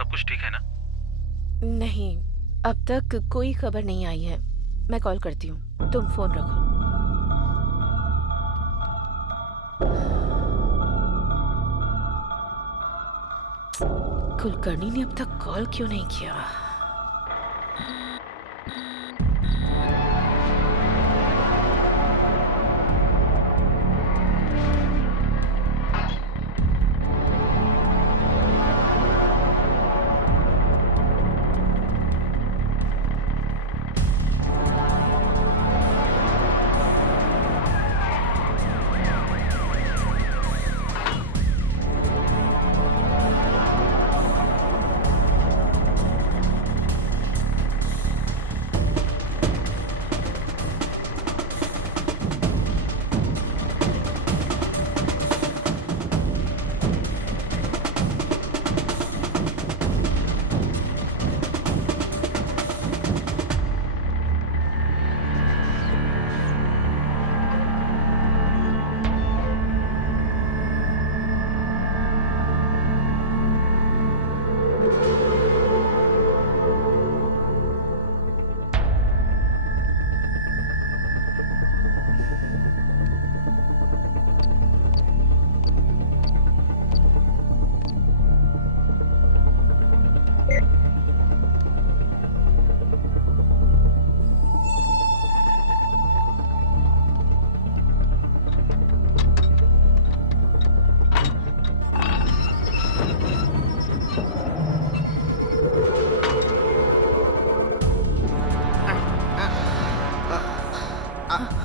सब कुछ ठीक है ना? नहीं, अब तक कोई खबर नहीं आई है। मैं कॉल करती हूँ, तुम फोन रखो। कुलकर्णी ने अब तक कॉल क्यों नहीं किया?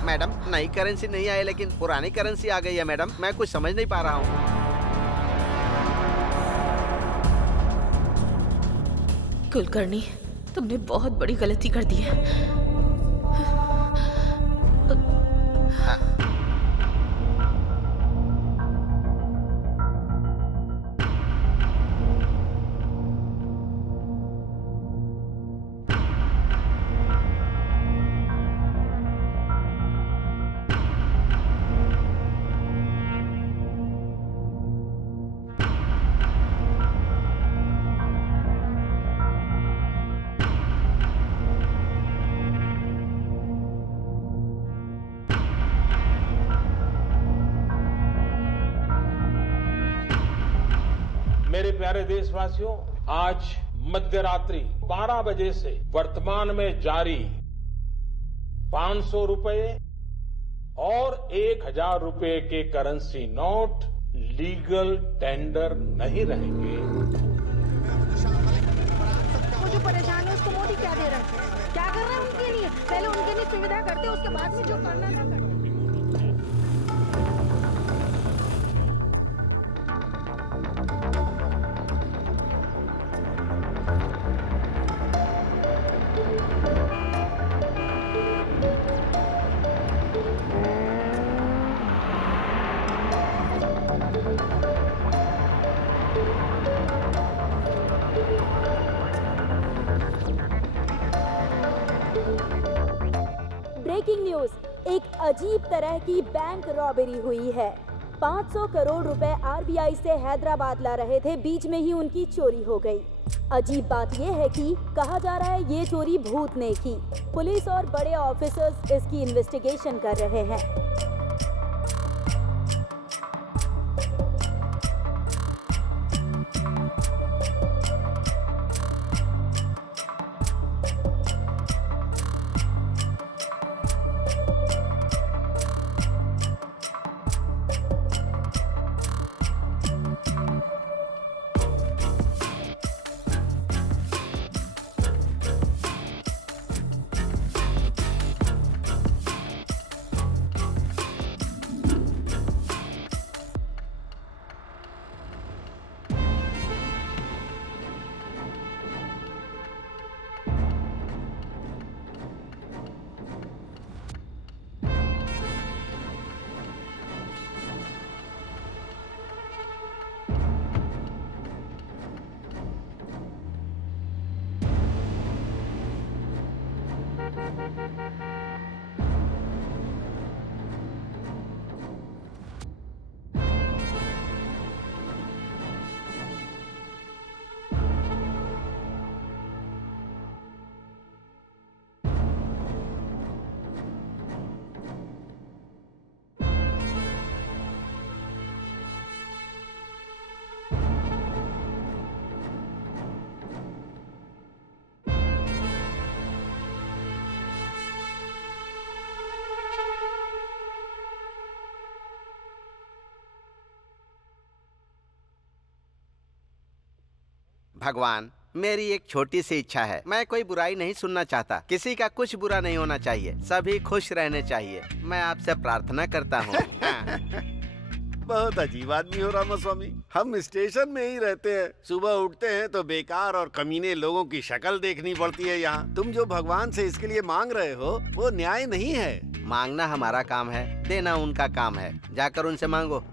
मैडम, नई करेंसी नहीं आई लेकिन पुरानी करेंसी आ गई है मैडम। मैं कुछ समझ नहीं पा रहा हूँ। कुलकर्णी, तुमने बहुत बड़ी गलती कर दी है। मेरे प्यारे देशवासियों, आज मध्यरात्रि 12 बजे से वर्तमान में जारी 500 रुपए और 1000 रुपए के करेंसी नोट लीगल टेंडर नहीं रहेंगे। वो जो परेशान है उसको मोदी क्या दे रहा है? क्या कर रहा है उनके लिए? पहले उनके लिए सुविधा करते, उसके बाद में जो करना था करते। ब्रेकिंग न्यूज, एक अजीब तरह की बैंक रॉबरी हुई है। 500 करोड़ रुपए आरबीआई से हैदराबाद ला रहे थे, बीच में ही उनकी चोरी हो गई। अजीब बात यह है कि कहा जा रहा है ये चोरी भूत ने की। पुलिस और बड़े ऑफिसर्स इसकी इन्वेस्टिगेशन कर रहे हैं। भगवान, मेरी एक छोटी सी इच्छा है। मैं कोई बुराई नहीं सुनना चाहता। किसी का कुछ बुरा नहीं होना चाहिए। सभी खुश रहने चाहिए। मैं आपसे प्रार्थना करता हूँ। बहुत अजीब आदमी हो रामास्वामी। हम स्टेशन में ही रहते हैं, सुबह उठते हैं तो बेकार और कमीने लोगों की शक्ल देखनी पड़ती है यहाँ। तुम जो भगवान से इसके लिए मांग रहे हो वो न्याय नहीं है। मांगना हमारा काम है, देना उनका काम है। जाकर उनसे मांगो।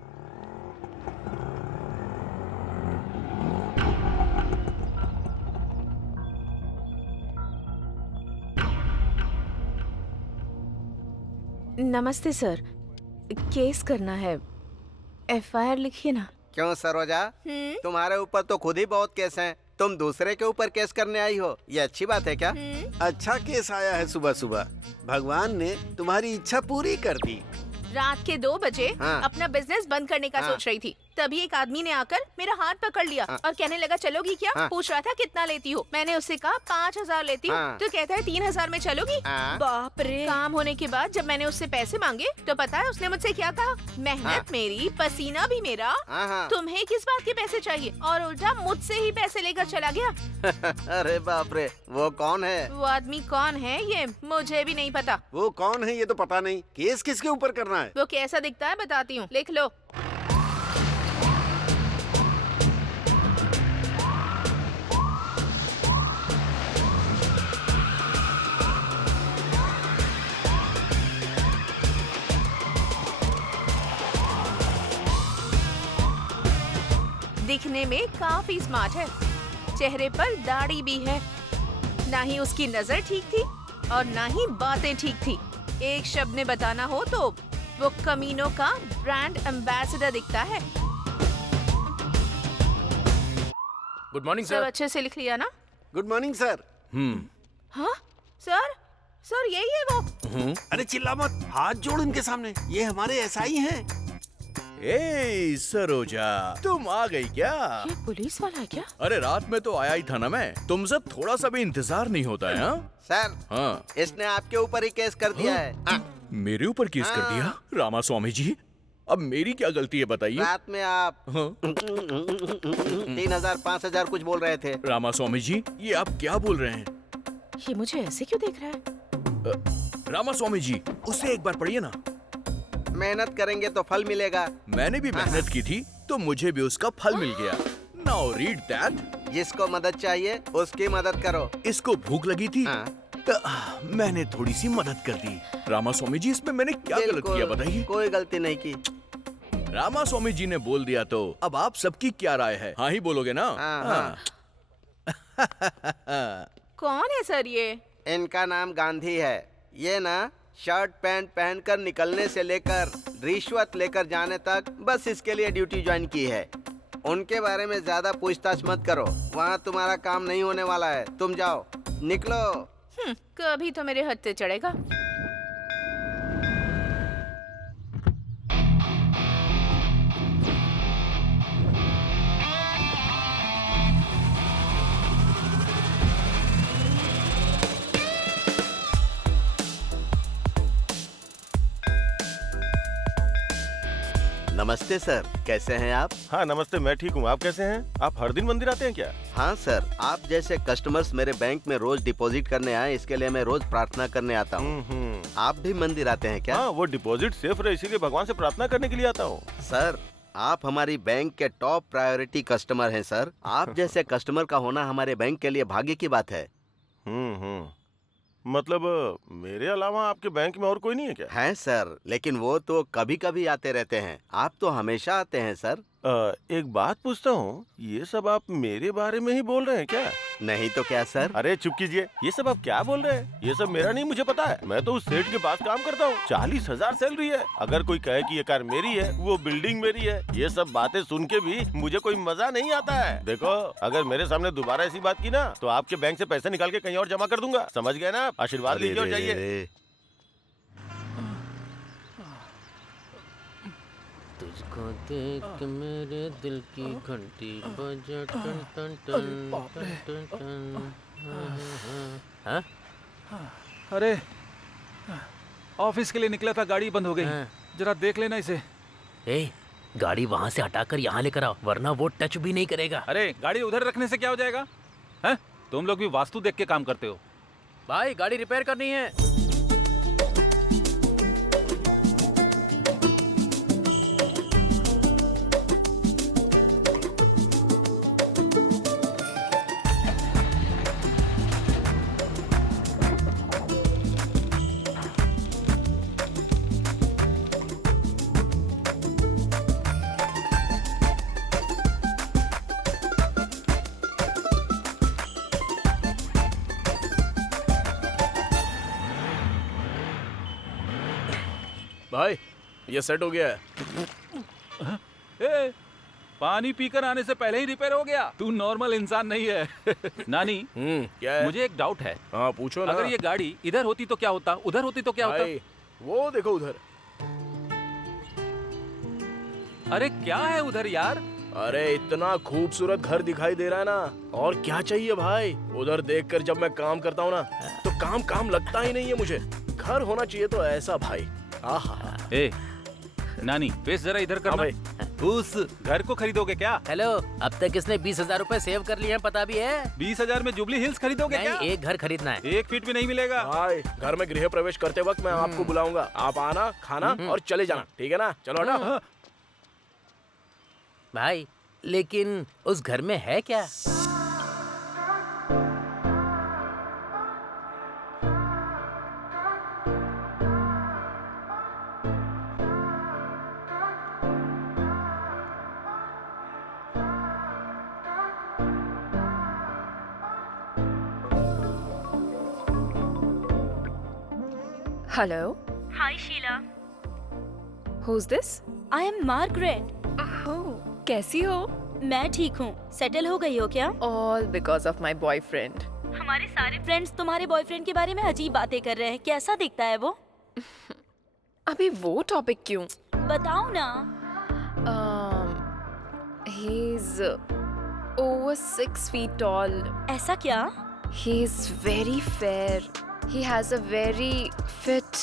नमस्ते सर, केस करना है। एफआईआर लिखिए ना। क्यों सरोजा, तुम्हारे ऊपर तो खुद ही बहुत केस हैं। तुम दूसरे के ऊपर केस करने आई हो, ये अच्छी बात है क्या? अच्छा केस आया है सुबह सुबह। भगवान ने तुम्हारी इच्छा पूरी कर दी। रात के 2 बजे हाँ। अपना बिजनेस बंद करने का हाँ। सोच रही थी, तभी एक आदमी ने आकर मेरा हाथ पकड़ लिया और कहने लगा चलोगी क्या? हाँ। पूछ रहा था कितना लेती हो। मैंने उससे कहा 5000 लेती हूँ। हाँ। तो कहता है 3000 में चलोगी? हाँ। बाप रे। काम होने के बाद जब मैंने उससे पैसे मांगे तो पता है उसने मुझसे क्या कहा? मेहनत हाँ। मेरी, पसीना भी मेरा, हाँ। तुम्हें किस बात के पैसे चाहिए? और उल्टा मुझसे ही पैसे लेकर चला गया। अरे बाप रे, वो कौन है? वो आदमी कौन है ये मुझे भी नहीं पता। वो कौन है ये तो पता नहीं। केस किसके ऊपर करना है? वो कैसा दिखता है बताती हूँ, लिख लो। दिखने में काफी स्मार्ट है, चेहरे पर दाढ़ी भी है। ना ही उसकी नजर ठीक थी और ना ही बातें ठीक थी। एक शब्द में बताना हो तो वो कमीनों का ब्रांड एम्बेसडर दिखता है। गुड मॉर्निंग सब सर। अच्छे से लिख लिया ना? Good morning sir. हाँ सर, सर यही है वो। अरे चिल्ला मत, हाथ जोड़ इनके सामने। ये हमारे एसआई हैं। ए सरोजा, तुम आ गई क्या? ये पुलिस वाला है क्या? अरे रात में तो आया ही था ना मैं। तुमसे थोड़ा सा भी इंतजार नहीं होता है? सर, हाँ। इसने आपके ऊपर ही केस कर दिया है। मेरे ऊपर केस कर दिया? रामा स्वामी जी, अब मेरी क्या गलती है बताइए? रात में आप हाँ? 3000 5000 कुछ बोल रहे थे। रामा स्वामी जी, ये आप क्या बोल रहे हैं? ये मुझे ऐसे क्यों देख रहा है? रामा स्वामी जी, उसे एक बार पढ़िए ना। मेहनत करेंगे तो फल मिलेगा। मैंने भी मेहनत की थी तो मुझे भी उसका फल मिल गया। Now read that. जिसको मदद चाहिए उसकी मदद करो। इसको भूख लगी थी हाँ। तो मैंने थोड़ी सी मदद कर दी। रामा स्वामी जी, इसमें मैंने क्या गलत बिल्कुल, किया बताइए? कोई गलती नहीं की। रामा स्वामी जी ने बोल दिया तो अब आप सबकी क्या राय है? हाँ ही बोलोगे ना? हाँ। कौन है सर ये? इनका नाम गांधी है। ये ना शर्ट पैंट पहनकर निकलने से लेकर रिश्वत लेकर जाने तक बस इसके लिए ड्यूटी ज्वाइन की है। उनके बारे में ज्यादा पूछताछ मत करो, वहाँ तुम्हारा काम नहीं होने वाला है। तुम जाओ, निकलो। कभी तो मेरे हत्थे चढ़ेगा। नमस्ते सर, कैसे हैं आप? हाँ नमस्ते, मैं ठीक हूँ। आप कैसे हैं? आप हर दिन मंदिर आते हैं क्या? हाँ सर, आप जैसे कस्टमर्स मेरे बैंक में रोज डिपॉजिट करने आए, इसके लिए मैं रोज प्रार्थना करने आता हूँ। आप भी मंदिर आते हैं क्या? हाँ, वो डिपॉजिट सेफ रहे इसीलिए भगवान से प्रार्थना करने के लिए आता हूँ। सर, आप हमारी बैंक के टॉप प्रायोरिटी कस्टमर हैं सर। आप जैसे कस्टमर का होना हमारे बैंक के लिए भाग्य की बात है। मतलब मेरे अलावा आपके बैंक में और कोई नहीं है क्या? हैं सर, लेकिन वो तो कभी कभी आते रहते हैं। आप तो हमेशा आते हैं सर। एक बात पूछता हूँ, ये सब आप मेरे बारे में ही बोल रहे हैं क्या? नहीं तो क्या सर? अरे चुप कीजिए, ये सब आप क्या बोल रहे हैं? ये सब मेरा नहीं, मुझे पता है। मैं तो उस सेठ के पास काम करता हूँ। 40,000 सैलरी है। अगर कोई कहे कि ये कार मेरी है, वो बिल्डिंग मेरी है, ये सब बातें सुन के भी मुझे कोई मजा नहीं आता है। देखो, अगर मेरे सामने दोबारा ऐसी बात की ना तो आपके बैंक से पैसे निकाल के कहीं और जमा कर दूंगा। समझ गए ना? आशीर्वाद लीजिए और जाइए। तुझको देख के मेरे दिल की घंटी बजा टन टन टन टन टन। हाँ? अरे ऑफिस के लिए निकला था, गाड़ी बंद हो गई। जरा देख लेना इसे। ए, गाड़ी वहाँ से हटाकर यहाँ लेकर आओ, वरना वो टच भी नहीं करेगा। अरे गाड़ी उधर रखने से क्या हो जाएगा? हैं? तुम लोग भी वास्तु देख के काम करते हो। भाई गाड़ी रिपेयर करनी है। भाई ये सेट हो गया है। ए, पानी पीकर आने से पहले ही रिपेयर हो गया। तू नॉर्मल इंसान नहीं है। नानी, क्या है? मुझे एक डाउट है। हाँ पूछो ना। अगर ये गाड़ी इधर होती तो क्या होता, उधर होती तो क्या होता? भाई, वो देखो उधर। अरे क्या है उधर यार? अरे इतना खूबसूरत घर दिखाई दे रहा है ना, और क्या चाहिए भाई। उधर देखकर जब मैं काम करता हूँ ना, तो काम काम लगता ही नहीं है मुझे। घर होना चाहिए तो ऐसा भाई। आहा। ए, नानी फेस जरा इधर करना। भाई। उस घर को खरीदोगे क्या? हेलो, अब तक इसने 20,000 रूपए सेव कर लिए हैं, पता भी है? 20,000 में जुबली हिल्स खरीदोगे क्या? नहीं, एक घर खरीदना है। 1 फीट भी नहीं मिलेगा। भाई घर में गृह प्रवेश करते वक्त मैं आपको बुलाऊंगा। आप आना, खाना और चले जाना, ठीक है ना? चलो ना। भाई लेकिन उस घर में है क्या? Hello, hi Sheela, who's this? I am Margaret. Oh, कैसी हो? मैं ठीक हूँ। सेटल हो गई हो क्या? All because of my boyfriend. हमारे सारे फ्रेंड्स तुम्हारे बॉयफ्रेंड के बारे में अजीब बातें कर रहे हैं। कैसा दिखता है वो? अभी वो टॉपिक क्यों? बताओ ना। He's over 6 feet tall. ऐसा क्या? He's very fair. He has a very fit,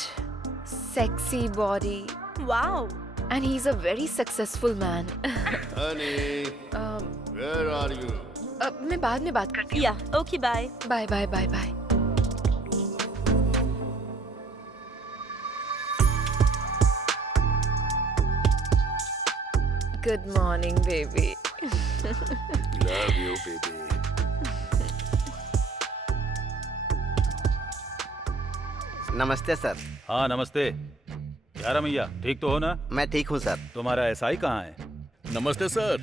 sexy body. Wow. And he's a very successful man. Honey, where are you? मैं बाद में बात करती हूँ। Yeah, okay bye. Bye bye bye bye. Good morning, baby. Love you, baby. नमस्ते sir. हाँ नमस्ते। क्या रमैया, ठीक तो हो ना? मैं ठीक हूँ सर। तुम्हारा एसआई कहाँ है? नमस्ते सर।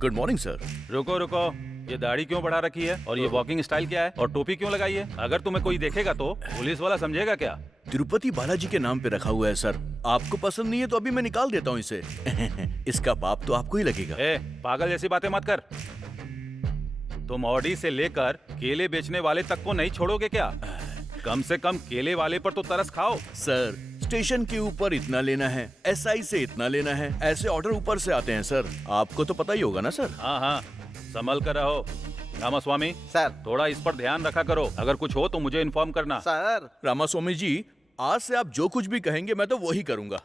Good morning sir. रुको रुको, ये दाढ़ी क्यों बढ़ा रखी है और ये वॉकिंग स्टाइल क्या है और टोपी क्यों लगाई है? अगर तुम्हें कोई देखेगा तो पुलिस वाला समझेगा क्या? तिरुपति बालाजी के नाम पे रखा हुआ है सर। आपको पसंद नहीं है तो अभी मैं निकाल देता हूँ इसे। इसका पाप तो आपको ही लगेगा। ए, पागल जैसी बातें मत कर। तुम ऑडी से लेकर केले बेचने वाले तक को नहीं छोड़ोगे क्या? कम से कम केले वाले पर तो तरस खाओ। सर स्टेशन के ऊपर इतना लेना है, एसआई से इतना लेना है, ऐसे ऑर्डर ऊपर से आते हैं सर। आपको तो पता ही होगा ना सर। हाँ हाँ, संभल कर रहो। रामास्वामी सर। थोड़ा इस पर ध्यान रखा करो। अगर कुछ हो तो मुझे इन्फॉर्म करना। सर। रामास्वामी जी, आज से आप जो कुछ भी कहेंगे मैं तो वही करूंगा।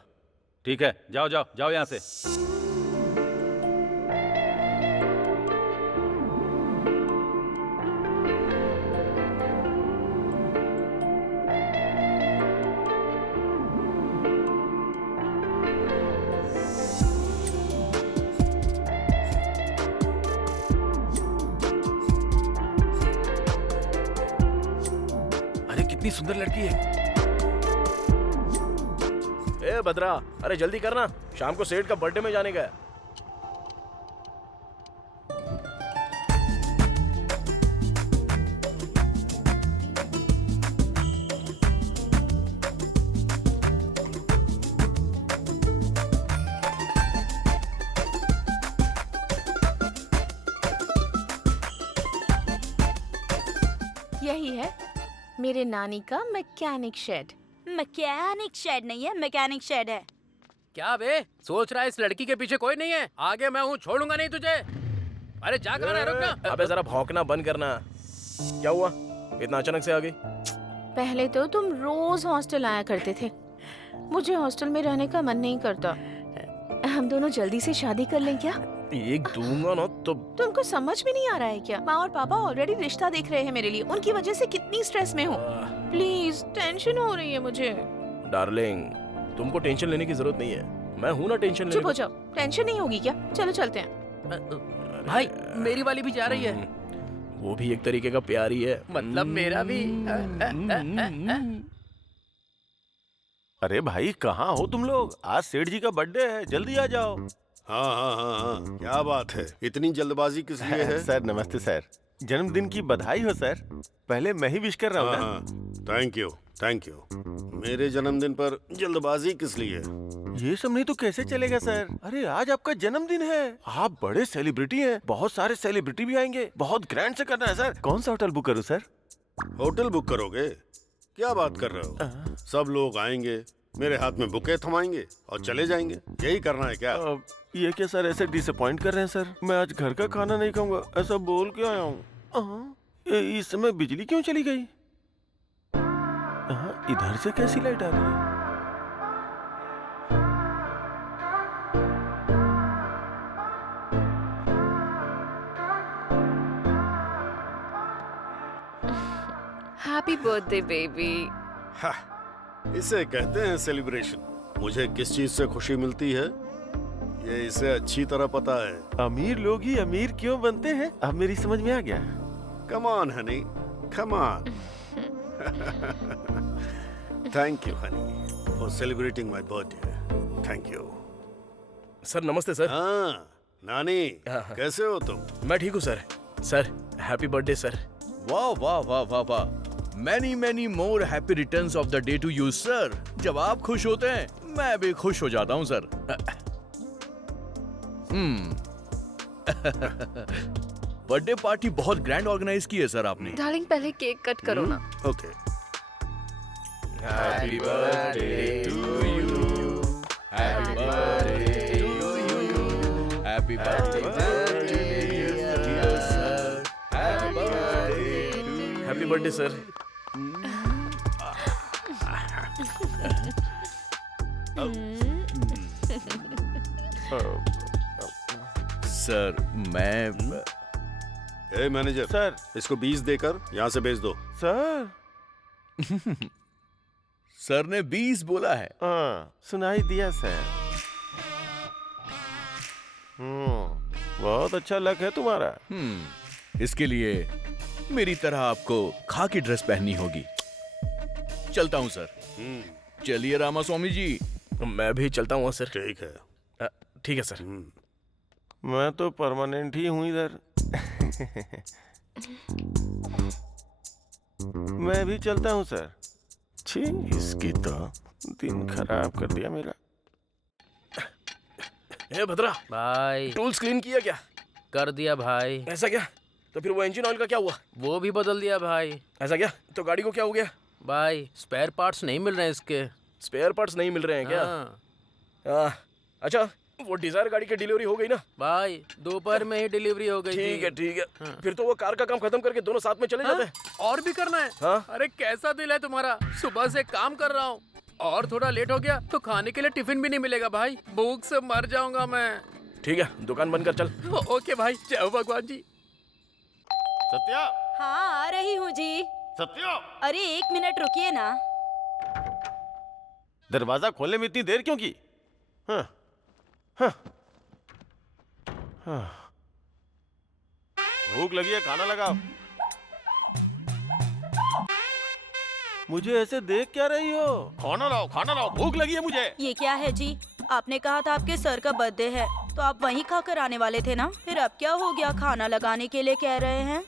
ठीक है, जाओ जाओ जाओ यहाँ से। कितनी सुंदर लड़की है। ए भद्रा, अरे जल्दी करना, शाम को सेठ का बर्थडे में जाने का है। यही है मेरे नानी का मैकेनिक शेड। मैकेनिक शेड नहीं है, मैकेनिक शेड है। क्या बे, सोच रहा है इस लड़की के पीछे कोई नहीं है? आगे मैं हूँ, छोड़ूंगा नहीं तुझे। अरे जा कहाँ रहा है, रुकना। अबे जरा भौंकना बंद करना। क्या हुआ, इतना अचानक से आ गई? पहले तो तुम रोज हॉस्टल आया करते थे, मुझे हॉस्टल में रहने का मन नहीं करता। हम दोनों जल्दी से शादी कर लें क्या? एक दूंगा ना तो तुमको समझ में नहीं आ रहा है क्या? माँ और पापा ऑलरेडी रिश्ता देख रहे हैं मेरे लिए। उनकी वजह से कितनी स्ट्रेस में हूँ। प्लीज, टेंशन हो रही है मुझे। डार्लिंग, तुमको टेंशन लेने की जरूरत नहीं है, मैं हूँ ना टेंशन लेने चुप हो को। जाओ, टेंशन नहीं होगी क्या? चलो चलते हैं। भाई मेरी वाली भी जा रही है। वो भी एक तरीके का प्यार ही है। मतलब मेरा भी। अरे भाई कहाँ हो तुम लोग? आज सेठ जी का बर्थडे है, जल्दी आ जाओ। हाँ हाँ हाँ हाँ, क्या बात है, इतनी जल्दबाजी किस लिए है? सर नमस्ते सर, जन्मदिन की बधाई हो सर। पहले मैं ही विश कर रहा हूँ हाँ ना। हाँ, थैंक यू थैंक यू। मेरे जन्मदिन पर जल्दबाजी किस लिए? ये सब नहीं तो कैसे चलेगा सर? अरे आज आपका जन्मदिन है, आप बड़े सेलिब्रिटी हैं, बहुत सारे सेलिब्रिटी भी आएंगे, बहुत ग्रैंड से करना है सर। कौन सा होटल बुक करूँ सर? होटल बुक करोगे? क्या बात कर रहे हो? सब लोग आएंगे, मेरे हाथ में बुके थमाएंगे और चले जाएंगे, यही करना है क्या? ये क्या सर ऐसे डिसअपॉइंट कर रहे हैं सर? मैं आज घर का खाना नहीं खाऊंगा, ऐसा बोल के आया हूँ। इस समय बिजली क्यों चली गई? इधर से कैसी लाइट आ रही है? Happy birthday baby. इसे कहते हैं सेलिब्रेशन। मुझे किस चीज से खुशी मिलती है ये इसे अच्छी तरह पता है। अमीर लोग ही अमीर क्यों बनते हैं, अब मेरी समझ में आ गया। Come on honey, come on. Thank you honey for celebrating my birthday. Thank you. Sir नमस्ते सर। हाँ नानी, कैसे हो तुम? मैं ठीक हूँ sir. Sir happy birthday sir. वाह वाह वाह वाह वाह, many many more happy returns of the day to you sir. जब आप खुश होते हैं मैं भी खुश हो जाता हूँ सर। बर्थडे पार्टी बहुत ग्रैंड ऑर्गेनाइज की है सर आपने। डार्लिंग पहले केक कट करो ना। Okay. Happy birthday to you, happy birthday to you, happy birthday sir, happy birthday. Happy birthday sir. Sir मैं ए मैनेजर सर, इसको 20 देकर यहाँ से भेज दो। सर सर ने 20 बोला है। हाँ सुनाई दिया सर। बहुत अच्छा लक है तुम्हारा। इसके लिए मेरी तरह आपको खाकी ड्रेस पहननी होगी। चलता हूँ सर। चलिए रामास्वामी जी। मैं भी चलता हूँ सर। ठीक है। ठीक है सर। मैं तो परमानेंट ही हूँ इधर। मैं भी चलता हूँ सर। छी, इसकी तो दिन खराब कर दिया मेरा। ए भद्रा भाई टूल्स क्लीन किया क्या? कर दिया भाई। ऐसा क्या? तो फिर वो इंजन ऑयल का क्या हुआ? वो भी बदल दिया भाई। ऐसा क्या? तो गाड़ी को क्या हो गया? भाई स्पेयर पार्ट्स नहीं मिल रहे हैं इसके। स्पेयर पार्ट्स नहीं मिल रहे हैं क्या? अच्छा वो डिजायर गाड़ी की डिलीवरी हो गई ना? भाई दोपहर में ही डिलीवरी हो गई थी। ठीक है ठीक है। फिर तो वो कार का काम खत्म करके दोनों साथ में चले जाते हैं। और भी करना है? हाँ? अरे कैसा दिल है तुम्हारा, सुबह से काम कर रहा हूँ और थोड़ा लेट हो गया तो खाने के लिए टिफिन भी नहीं मिलेगा भाई, भूख से मर जाऊंगा मैं। ठीक है दुकान बंद कर चल। ओके भाई, जय हो भगवान जी। सत्या, हाँ आ रही हूँ जी। सत्या, अरे 1 मिनट रुकिए ना। दरवाजा खोलने में इतनी देर क्यों की? हाँ, हाँ, हाँ। भूख लगी है, खाना लगाओ। मुझे ऐसे देख क्या रही हो? खाना लाओ, भूख लगी है मुझे। ये क्या है जी? आपने कहा था आपके सर का बर्थडे है तो आप वहीं खाकर आने वाले थे ना, फिर अब क्या हो गया? खाना लगाने के लिए कह रहे हैं।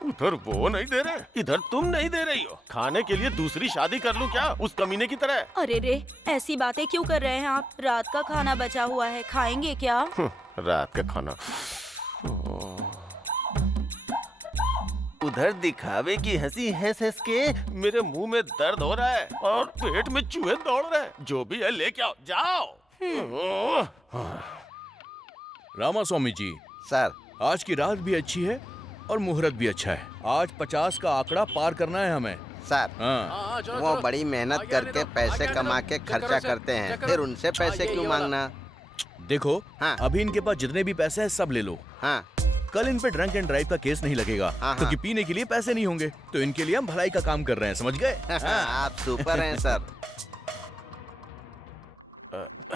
उधर वो नहीं दे रहे, इधर तुम नहीं दे रही हो। खाने के लिए दूसरी शादी कर लूं क्या, उस कमीने की तरह? अरे रे, ऐसी बातें क्यों कर रहे हैं आप? रात का खाना बचा हुआ है, खाएंगे क्या? रात का खाना। उधर दिखावे की हंसी हंस हंस के मेरे मुंह में दर्द हो रहा है और पेट में चूहे दौड़ रहे हैं। जो भी है लेके आओ, जाओ। रामास्वामी जी, सर आज की रात भी अच्छी है और मुहूर्त भी अच्छा है। आज 50 का आंकड़ा पार करना है हमें। सर हाँ वो बड़ी मेहनत करके पैसे कमा के खर्चा करते हैं, फिर उनसे पैसे क्यों मांगना? देखो, हाँ। अभी इनके पास जितने भी पैसे हैं सब ले लो। हाँ कल इन पे ड्रंक एंड ड्राइव का केस नहीं लगेगा, हाँ। क्योंकि पीने के लिए पैसे नहीं होंगे। तो इनके लिए हम भलाई का काम कर रहे हैं, समझ गए? आप सुपर हैं सर।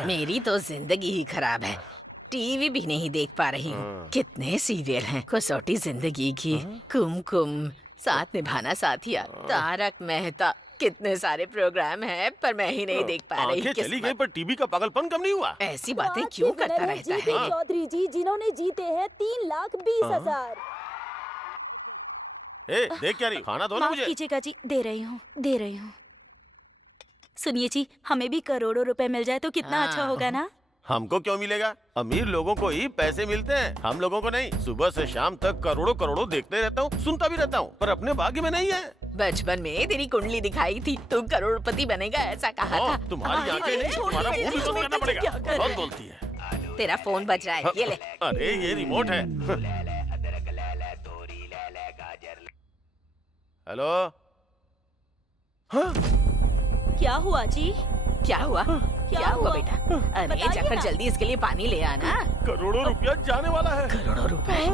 मेरी तो जिंदगी ही खराब है, टीवी भी नहीं देख पा रही हूँ। कितने सीरियल हैं, कसौटी जिंदगी की, कुमकुम, साथ निभाना साथिया, तारक मेहता, कितने सारे प्रोग्राम हैं, पर मैं ही नहीं देख पा रही। आंखें चली गई पर टीवी का पागलपन कम नहीं हुआ। ऐसी बातें क्यों करता रहता है? चौधरी जी, जिन्होंने जीते हैं 3,20,000। ए, देख क्या रही, खाना दो ना माफ मुझे। कीजिएगा जी, दे रही हूँ। सुनिए जी, हमें भी करोड़ों रुपए मिल जाए तो कितना अच्छा होगा ना? हमको क्यों मिलेगा? अमीर लोगों को ही पैसे मिलते हैं, हम लोगों को नहीं। सुबह से शाम तक करोड़ों करोड़ों देखते रहता हूँ, सुनता भी रहता हूँ, पर अपने भाग्य में नहीं है। बचपन में तेरी कुंडली दिखाई थी, तू करोड़पति बनेगा ऐसा कहा था। तुम्हारी आंखें नहीं, तुम्हारा मुंह भी बंद करना पड़ेगा। बहुत बोलती है। तेरा फोन बज रहा है, ये ले। अरे ये रिमोट है। हेलो। क्या हुआ जी? क्या हुआ? क्या हुआ बेटा? अरे बताइए जाकर ना। जल्दी इसके लिए पानी ले आना। करोड़ों रुपया जाने वाला है। करोड़ों रुपए?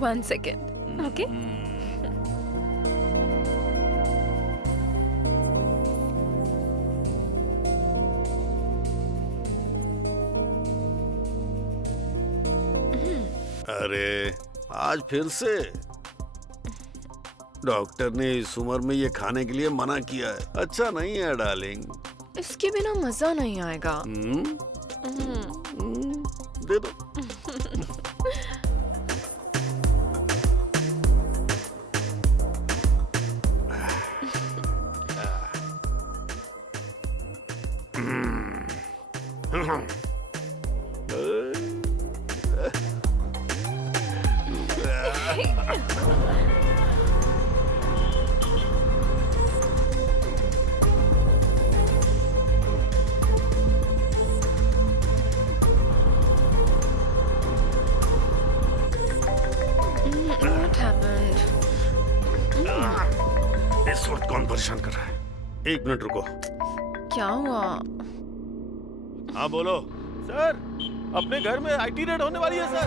One second, okay? अरे आज फिर से डॉक्टर ने इस उम्र में ये खाने के लिए मना किया है। अच्छा नहीं है डार्लिंग। इसके बिना मजा नहीं आएगा। दे दो। What happened? इस वक्त कौन परेशान कर रहा है? 1 मिनट रुको। क्या हुआ? हाँ बोलो। सर, अपने घर में आईटी रेड होने वाली है सर।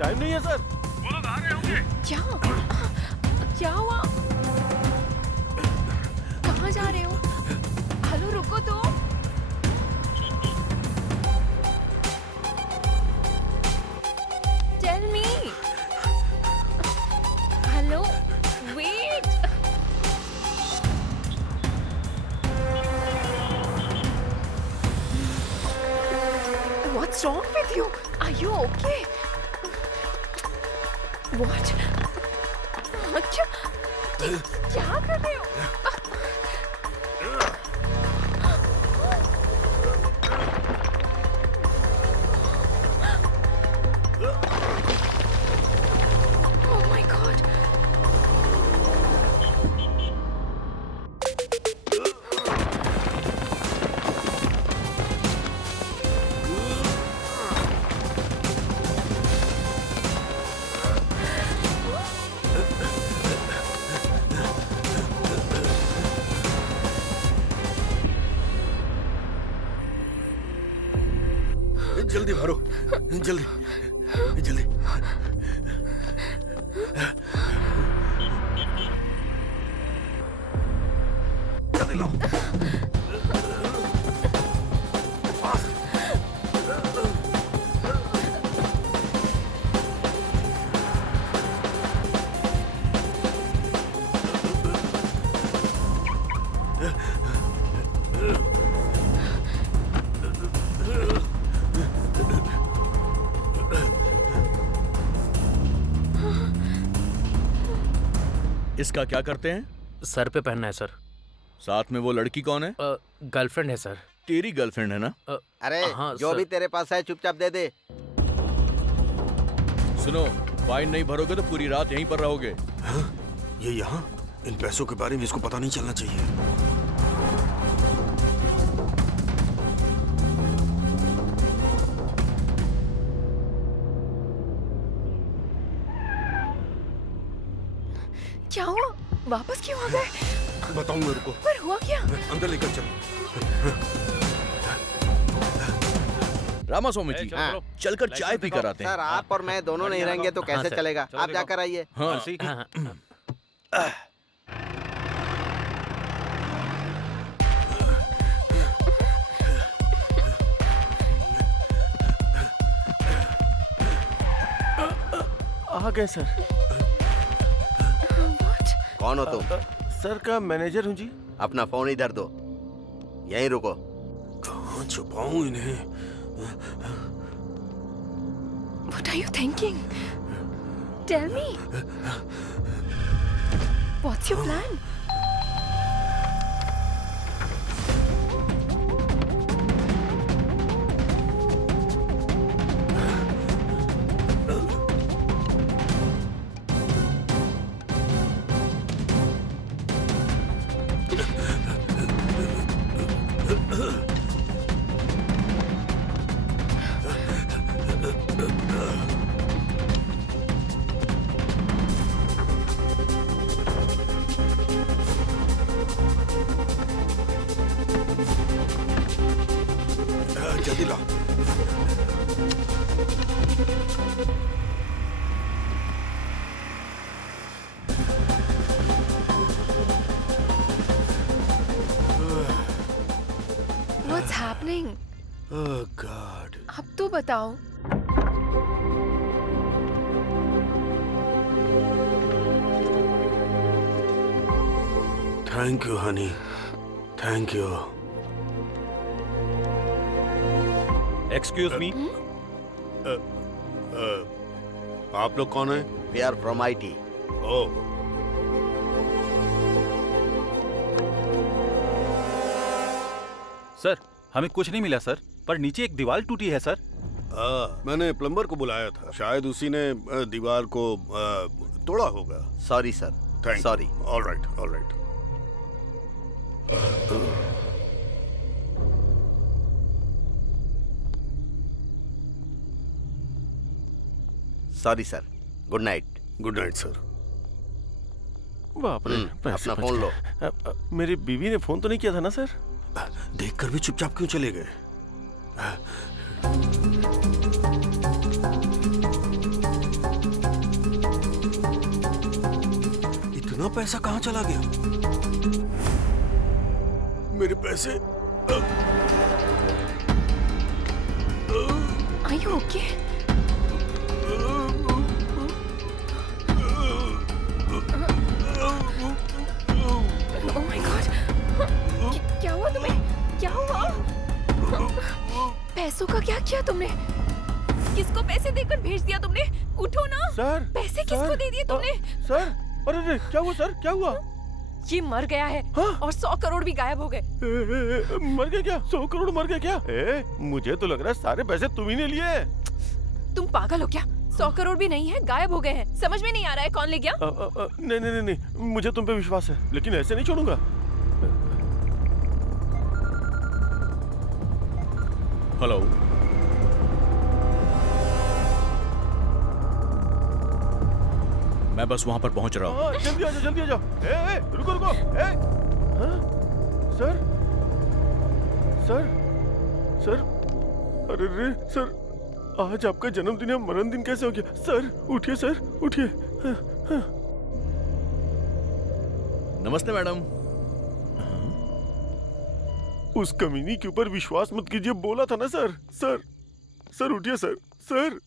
टाइम नहीं है सर। वो लोग आ रहे होंगे। क्या हुआ? कहाँ जा रहे हो? हेलो रुको तो। Tell me. Hello, wait. What's wrong with you? Are you okay? What? क्या कर रहे हो? Oh my God! जल्दी भरो, जल्दी जल्दी। जल्दी लाओ। इसका क्या करते हैं? सर पे पहनना है सर। साथ में वो लड़की कौन है? गर्लफ्रेंड है सर। तेरी गर्लफ्रेंड है ना? अरे हाँ, जो सर। भी तेरे पास है चुपचाप दे दे। सुनो, फाइन नहीं भरोगे तो पूरी रात यहीं पर रहोगे। हाँ? ये यहाँ? इन पैसों के बारे में इसको पता नहीं चलना चाहिए। क्या हुआ? वापस क्यों आ गए? बताऊं मेरे को। पर हुआ क्या? अंदर लेकर चलो। रामास्वामी जी, हाँ। चलकर चाय पी कर आते हैं। सर आप और मैं दोनों नहीं रहेंगे तो कैसे सर। चलेगा? आप जाकर आइए। हाँ। आ गए सर। कौन हो तुम? सर का मैनेजर हूँ जी। अपना फोन इधर दो, यहीं रुको। कहाँ छुपाऊं इन्हें? What are you thinking? Tell me. What's your plan? जल्दी ला। What's happening? Oh God. अब तो बताओ। Thank you, honey. Thank you. Excuse me. आप लोग कौन हैं? We are from IT। Oh, sir हमें कुछ नहीं मिला सर, पर नीचे एक दीवार टूटी है सर। मैंने प्लम्बर को बुलाया था, शायद उसी ने दीवार को तोड़ा होगा। Sorry sir, thank sorry. All right, all right. Sorry sir, good night. Good night sir. बाप रे, पैसे अपना बच फोन गए। लो। मेरी बीवी ने फोन तो नहीं किया था ना सर? देखकर भी चुपचाप क्यों चले गए? इतना पैसा कहाँ चला गया? मेरे पैसे। Are you okay? Oh my God! क्या हुआ तुम्हें? क्या हुआ? पैसों का क्या किया तुमने? किसको पैसे देकर भेज दिया तुमने? उठो ना। सर, पैसे किसको दे दिए तुमने? सर, अरे क्या हुआ सर? क्या हुआ? ये मर गया है। हाँ? और 100 करोड़ भी गायब हो गए। मर गया क्या? 100 करोड़ मर गया क्या? मुझे तो लग रहा है सारे पैसे तुम ही ने लिए। तुम पागल हो क्या? 100 करोड़ भी नहीं है, गायब हो गए हैं। समझ में नहीं आ रहा है कौन ले गया? नहीं नहीं नहीं, मुझे तुम पे विश्वास है, लेकिन ऐसे नहीं छोड़ूंगा। हेलो, मैं बस वहां पर पहुंच रहा हूँ। जल्दी आ जाओ, जल्दी आ जाओ। रुको रुको। हाँ? सर, सर, सर, अरे रे सर, आज आपका जन्मदिन है, मरण दिन कैसे हो गया? सर उठिए, सर उठिए। नमस्ते मैडम। उस कमीनी के ऊपर विश्वास मत कीजिए, बोला था ना सर। सर उठिए सर। सर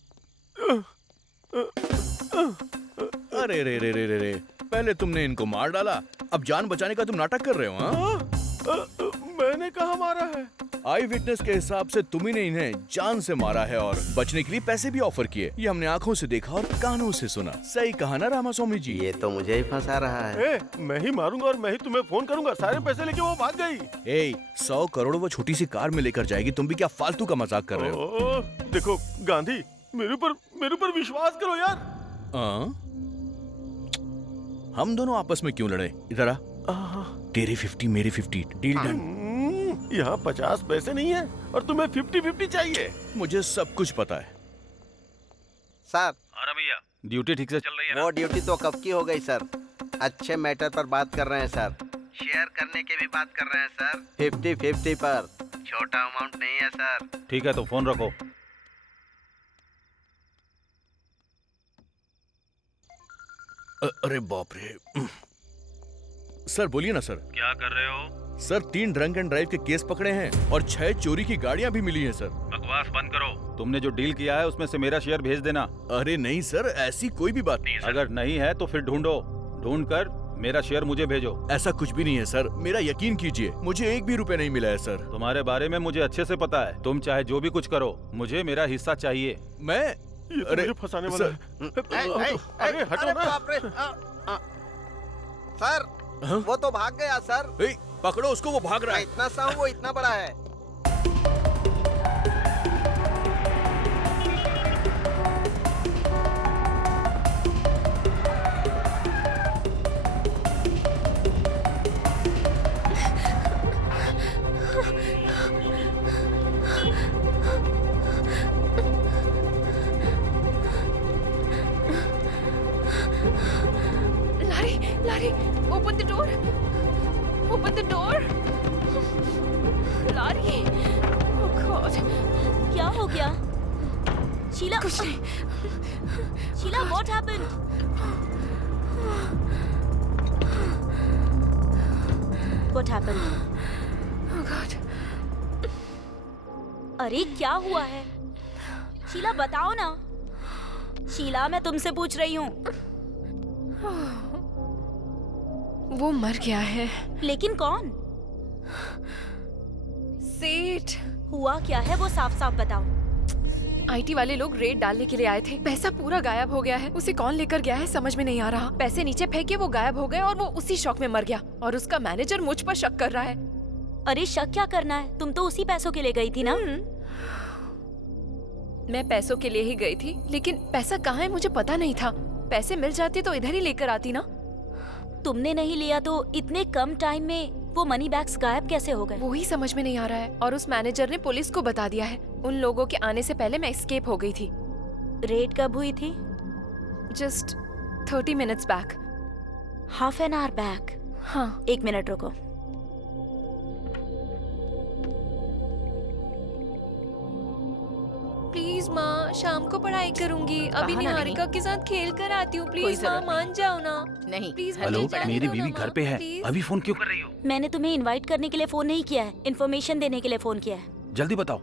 अरे रे रे रे रे रे, पहले तुमने इनको मार डाला, अब जान बचाने का तुम नाटक कर रहे हो? हाँ? मैंने कहा मारा है? आई विटनेस के हिसाब से तुम ही ने इन्हें जान से मारा है और बचने के लिए पैसे भी ऑफर किए। ये हमने आंखों से देखा और कानों से सुना। सही कहा ना रामास्वामी जी? ये तो मुझे ही फंसा रहा है। मैं ही मारूंगा और मैं ही तुम्हें फोन करूंगा। सारे पैसे लेके वो भाग गई। 100 करोड़ वो छोटी सी कार में लेकर जाएगी, तुम भी क्या फालतू का मजाक कर रहे हो? देखो गांधी, मेरे ऊपर विश्वास करो यार। हम दोनों आपस में क्यों लड़े? इधर आ। तेरे 50 मेरे 50, डील डन। यहाँ 50 पैसे नहीं है और तुम्हें 50-50 चाहिए। मुझे सब कुछ पता है सर। हाँ भैया, ड्यूटी ठीक से चल रही है? वो ड्यूटी तो कब की हो गई सर। अच्छे मैटर पर बात कर रहे हैं सर। शेयर करने की भी बात कर रहे हैं सर। 50-50 पर, छोटा अमाउंट नहीं है सर। ठीक है तो फोन रखो। अरे बाप रे। सर बोलिए ना सर। क्या कर रहे हो? सर 3 ड्रंक एंड ड्राइव के केस पकड़े हैं और 6 चोरी की गाड़ियां भी मिली हैं सर। बकवास बंद करो। तुमने जो डील किया है उसमें से मेरा शेयर भेज देना। अरे नहीं सर, ऐसी कोई भी बात नहीं है सर। अगर नहीं है तो फिर ढूंढ कर मेरा शेयर मुझे भेजो। ऐसा कुछ भी नहीं है सर, मेरा यकीन कीजिए, मुझे 1 भी रुपए नहीं मिला है सर। तुम्हारे बारे में मुझे अच्छे से पता है। तुम चाहे जो भी कुछ करो, मुझे मेरा हिस्सा चाहिए। मैं ये तो मुझे फंसाने वाला है। अरे हटो ना। सर वो तो भाग गया सर। पकड़ो उसको, वो भाग रहा है। इतना सा हूँ, वो इतना बड़ा है। Larry, open the door. Open the door. Larry. Oh God. क्या हो गया? शीला, कुछ नहीं। Sheila, what happened? What happened? Oh God. अरे क्या हुआ है? शीला बताओ ना। शीला, मैं तुमसे पूछ रही हूँ। वो मर गया है। लेकिन कौन? सेठ। हुआ क्या है वो साफ साफ बताओ। आईटी वाले लोग रेड डालने के लिए आए थे। पैसा पूरा गायब हो गया है। उसे कौन लेकर गया है समझ में नहीं आ रहा। पैसे नीचे फेंके, वो गायब हो गए और वो उसी शौक में मर गया। और उसका मैनेजर मुझ पर शक कर रहा है। अरे शक क्या करना है, तुम तो उसी पैसों के लिए गई थी ना? मैं पैसों के लिए ही गई थी, लेकिन पैसा कहाँ है मुझे पता नहीं था। पैसे मिल जाते तो इधर ही लेकर आती ना। तुमने नहीं लिया तो इतने कम टाइम में वो मनी बैग्स गायब कैसे हो गए? वो ही समझ में नहीं आ रहा है। और उस मैनेजर ने पुलिस को बता दिया है। उन लोगों के आने से पहले मैं एस्केप हो गई थी। रेड कब हुई थी? Just 30 minutes back. Half an hour back? हाँ। 1 मिनट रुको। प्लीज माँ, शाम को पढ़ाई करूंगी। अभी निहारिका के साथ खेल कर आती हूँ। प्लीज माँ, मान जाओ ना। नहीं प्लीज। हेलो, मेरी बीवी घर पे है। अभी फोन क्यों कर रही हो? मैंने तुम्हें इनवाइट करने के लिए फोन नहीं किया है, इन्फॉर्मेशन देने के लिए फोन किया है। जल्दी बताओ।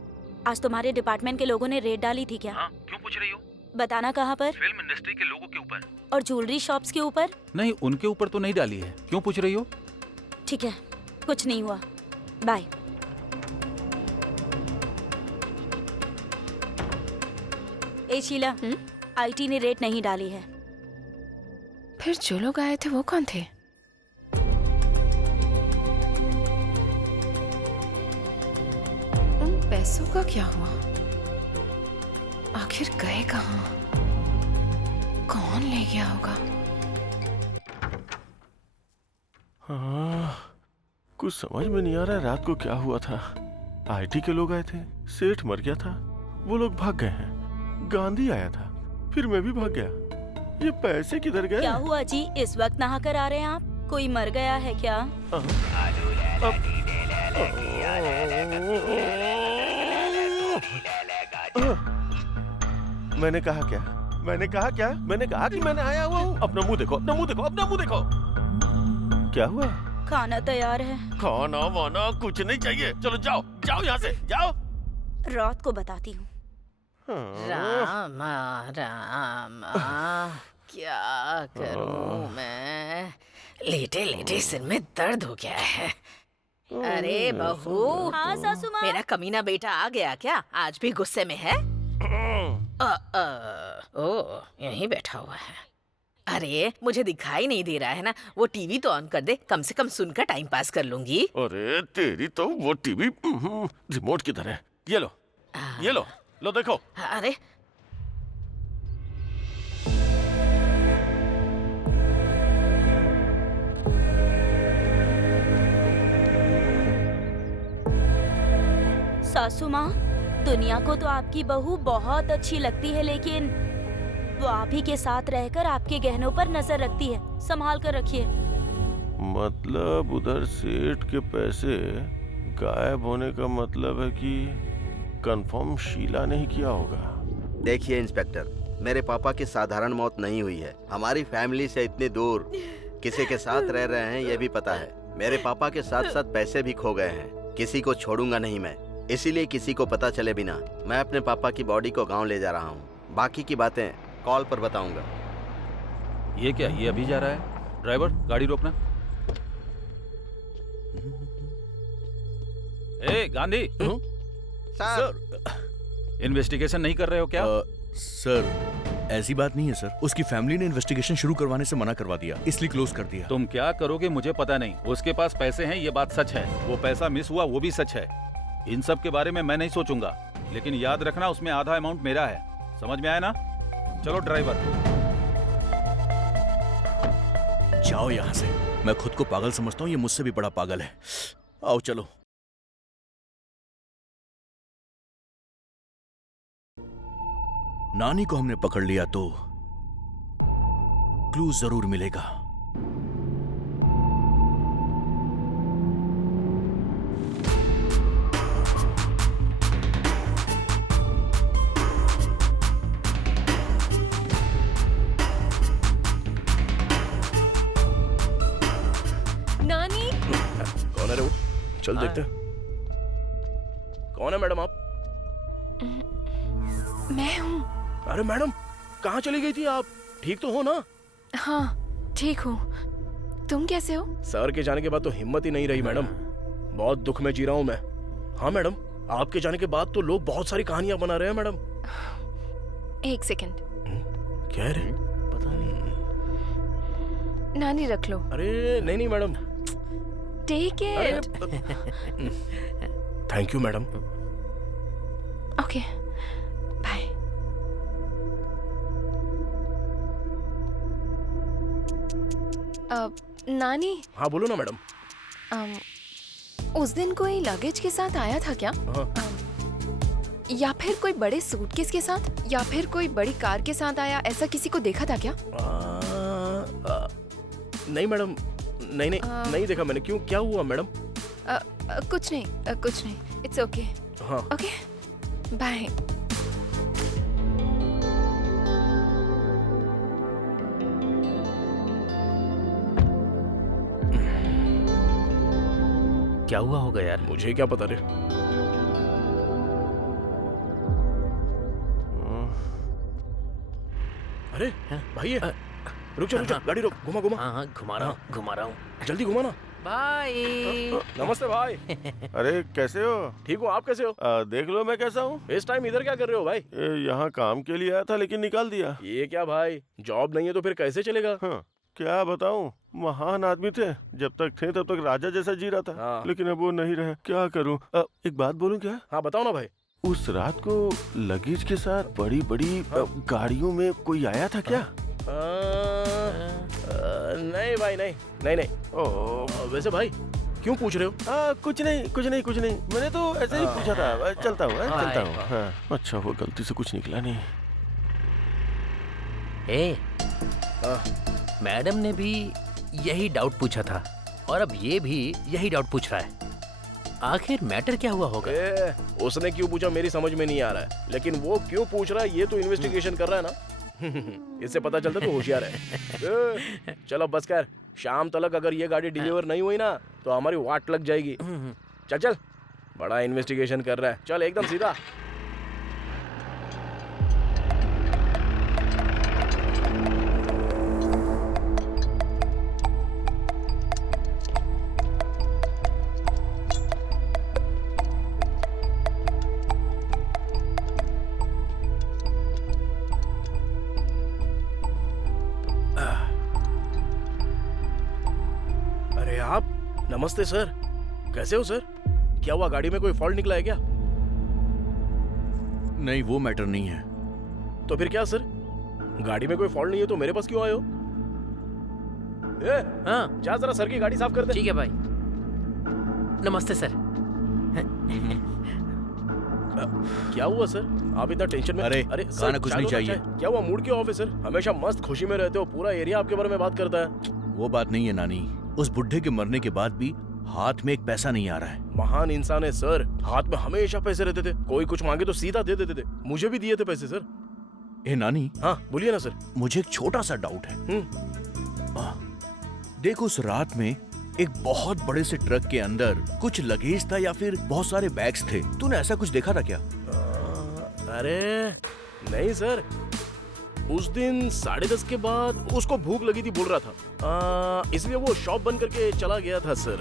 आज तुम्हारे डिपार्टमेंट के लोगों ने रेड डाली थी क्या? हाँ, क्यों पूछ रही हो? बताना कहाँ पर? फिल्म इंडस्ट्री के लोगों के ऊपर। और ज्वेलरी शॉप्स के ऊपर? नहीं, उनके ऊपर तो नहीं डाली है। क्यों पूछ रही हो? ठीक है, कुछ नहीं हुआ। बाय। ए शीला, आईटी ने रेड नहीं डाली है। फिर जो लोग आए थे वो कौन थे? उन पैसों का क्या हुआ? आखिर गए कहाँ? कौन ले गया होगा? हाँ, कुछ समझ में नहीं आ रहा है रात को क्या हुआ था। आईटी के लोग आए थे, सेठ मर गया था, वो लोग भाग गए हैं। गांधी आया था, फिर मैं भी भाग गया। ये पैसे किधर गए? क्या हुआ जी, इस वक्त नहा कर आ रहे हैं आप? कोई मर गया है क्या? मैंने कहा क्या? मैंने कहा क्या? मैंने कहा कि मैंने आया हुआ हूँ। अपना मुंह देखो, अपना मुंह देखो, अपना मुंह देखो। क्या हुआ? खाना तैयार है। खाना वाना कुछ नहीं चाहिए। चलो जाओ, जाओ यहाँ से, जाओ। रात को बताती हूँ। रामा रामा, क्या करूं मैं? लेटे लेटे सिर में दर्द हो गया है। अरे बहू। हाँ सासू माँ। मेरा कमीना बेटा आ गया क्या? आज भी गुस्से में है? ओ, यहीं बैठा हुआ है। अरे मुझे दिखाई नहीं दे रहा है ना, वो टीवी तो ऑन कर दे, कम से कम सुनकर टाइम पास कर लूंगी। अरे तेरी तो वो टीवी रिमोट किधर है? ये लो, ये लो, लो देखो। अरे सासू माँ, दुनिया को तो आपकी बहू बहुत अच्छी लगती है, लेकिन वो आप ही के साथ रहकर आपके गहनों पर नजर रखती है। संभाल कर रखिए। मतलब उधर सेठ के पैसे गायब होने का मतलब है कि कंफर्म शीला ने ही किया होगा। देखिए इंस्पेक्टर, मेरे पापा की साधारण मौत नहीं हुई है। हमारी फैमिली से इतनी दूर किसी के साथ रह रहे हैं ये भी पता है। मेरे पापा के साथ साथ पैसे भी खो गए हैं। किसी को छोड़ूंगा नहीं मैं, इसीलिए किसी को पता चले बिना मैं अपने पापा की बॉडी को गांव ले जा रहा हूँ। बाकी की बातें कॉल पर बताऊंगा। ये क्या, ये अभी जा रहा है? ड्राइवर गाड़ी रोकना। ए गांधी, सर, इन्वेस्टिगेशन नहीं कर रहे हो क्या? सर ऐसी बात नहीं है सर। उसकी फैमिली ने इन्वेस्टिगेशन शुरू करवाने से मना करवा दिया, इसलिए क्लोज कर दिया। तुम क्या करोगे मुझे पता नहीं। उसके पास पैसे हैं ये बात सच है, वो पैसा मिस हुआ वो भी सच है। इन सब के बारे में मैं नहीं सोचूंगा, लेकिन याद रखना उसमें आधा अमाउंट मेरा है। समझ में आया ना? चलो ड्राइवर। जाओ यहाँ से। मैं खुद को पागल समझता हूँ, ये मुझसे भी बड़ा पागल है। आओ चलो। नानी को हमने पकड़ लिया तो क्लू जरूर मिलेगा। नानी, कौन है रे वो? चल देखते हैं। कौन है मैडम आप? मैं हूँ। अरे मैडम, कहाँ चली गई थी आप? ठीक तो हो ना? हाँ ठीक हूँ। तुम कैसे हो? सर के जाने के बाद तो हिम्मत ही नहीं रही मैडम। बहुत दुख में जी रहा हूँ मैं। हाँ मैडम, आपके जाने के बाद तो लोग बहुत सारी कहानियां बना रहे हैं मैडम। एक सेकंड। क्या है रे? पता नहीं। नानी रख लो। अरे नहीं नहीं madam. Take it. Thank you madam. Okay bye. नानी। हाँ बोलो ना मैडम। उस दिन कोई लगेज के साथ आया था क्या? हाँ। या फिर कोई बड़े सूटकेस के साथ, या फिर कोई बड़ी कार के साथ आया, ऐसा किसी को देखा था क्या? नहीं मैडम, नहीं नहीं नहीं देखा मैंने। क्यों, क्या हुआ मैडम? कुछ नहीं, कुछ नहीं। It's okay. हाँ ओके बाय। क्या हुआ होगा यार? मुझे क्या पता रे। अरे भाई रुक जा, गाड़ी रोक, घुमा घुमा। हाँ घुमा रहा हूँ, घुमा रहा हूँ। जल्दी घुमा ना। बाय। नमस्ते भाई। अरे कैसे हो? ठीक हूँ, आप कैसे हो? देख लो मैं कैसा हूँ। इस टाइम इधर क्या कर रहे हो भाई? यहाँ काम के लिए आया था लेकिन निकाल दिया। ये क्या भाई, जॉब नहीं है तो फिर कैसे चलेगा? हाँ, क्या बताऊं, महान आदमी थे। जब तक थे तब तक राजा जैसा जी रहा था। हाँ। लेकिन अब वो नहीं रहे। क्या करूं? एक बात बोलूं क्या? हाँ बताओ ना भाई। उस रात को लगेज के साथ बड़ी बड़ी गाड़ियों में कोई आया था क्या? नहीं भाई, नहीं नहीं नहीं। वैसे भाई क्यों पूछ रहे हो? कुछ नहीं कुछ नहीं कुछ नहीं, मैंने तो ऐसे ही पूछा था। चलता हूँ चलता हूँ। हाँ, अच्छा हुआ गलती से कुछ निकला नहीं। मैडम ने भी यही डाउट पूछा था और अब ये भी यही डाउट पूछ रहा है। आखिर मैटर क्या हुआ होगा? उसने क्यों पूछा मेरी समझ में नहीं आ रहा है, लेकिन वो क्यों पूछ रहा है ये तो इन्वेस्टिगेशन कर रहा है ना। इससे पता चलता तो होशियार है। चलो बस कर, शाम तक अगर ये गाड़ी डिलीवर नहीं हुई ना तो हमारी वाट लग जाएगी। चल चल, बड़ा इन्वेस्टिगेशन कर रहा है, चल एकदम सीधा। अरे आप, नमस्ते सर, कैसे हो सर? क्या हुआ, गाड़ी में कोई फॉल्ट निकला है क्या? नहीं, वो मैटर नहीं है। तो फिर क्या सर? गाड़ी में कोई फॉल्ट नहीं है तो मेरे पास क्यों आए हो? हाँ, जा जरा सर की गाड़ी साफ कर दे। ठीक है भाई। नमस्ते सर। क्या हुआ सर, आप इतना टेंशन में? अरे सर, खाना कुछ नहीं चाहिए। क्या हुआ, मूड क्यों ऑफ है सर? हमेशा मस्त खुशी में रहते हो, पूरा एरिया आपके बारे में बात करता है। वो बात नहीं है नानी, उस बुढ़े के मरने के बाद भी हाथ में एक पैसा नहीं आ रहा है। महान इंसान है सर, हाथ में हमेशा पैसे रहते थे, कोई कुछ मांगे तो सीधा दे देते थे। मुझे भी दिए थे पैसे सर। ए नानी। हाँ बोलिए ना सर। मुझे एक छोटा सा डाउट है। देखो, उस रात में एक बहुत बड़े से ट्रक के अंदर कुछ लगेज था या फिर बहुत सारे बैग्स थे, तूने ऐसा कुछ देखा था क्या? अरे नहीं सर, उस दिन 10:30 के बाद उसको भूख लगी थी बोल रहा था, इसलिए वो शॉप बंद करके चला गया था सर।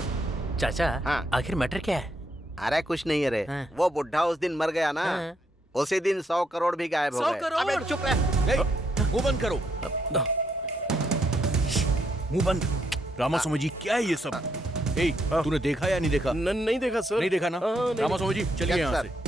चाचा, हाँ। आखिर मैटर क्या है? अरे कुछ नहीं है रे, हाँ। वो बुढ़ा उस दिन मर गया ना, हाँ। उसी दिन 100 करोड़ भी गायब हो गए। 100 करोड़? अबे चुप रह, मुंह बंद करो, मुंह बंद। रामास्वामी जी, क्या है ये सब? तूने देखा या नहीं देखा? नहीं देखा सर। नहीं देखा ना? रामास्वामी जी चलिए यहाँ से।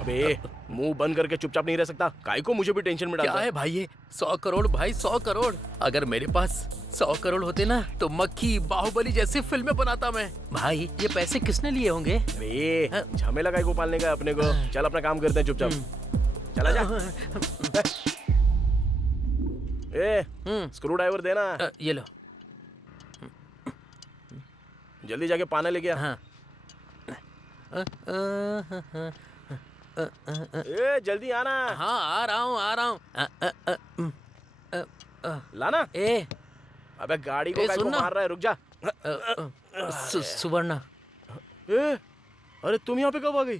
अबे मुंह बंद करके चुपचाप नहीं रह सकता, काय को मुझे भी टेंशन में डालता क्या है भाई ये? 100 करोड़ भाई, 100 करोड़। अगर मेरे पास 100 करोड़ होते ना तो मक्खी बाहुबली जैसी फिल्में बनाता मैं। भाई ये पैसे किसने लिए होंगे? अरे झमेला काय को पालने का अपने को। चल अपना काम करते हैं चुपचाप, चला जा। स्क्रू ड्राइवर देना। ये लो। जल्दी जाके पानी लेके आ। हाँ। जल्दी आना। हाँ आ रहा हूँ। लाना। अबे गाड़ी को काय को सुनना। मार रहा है, रुक जा। सुवर्णा। अरे तुम यहाँ पे कब आ गई?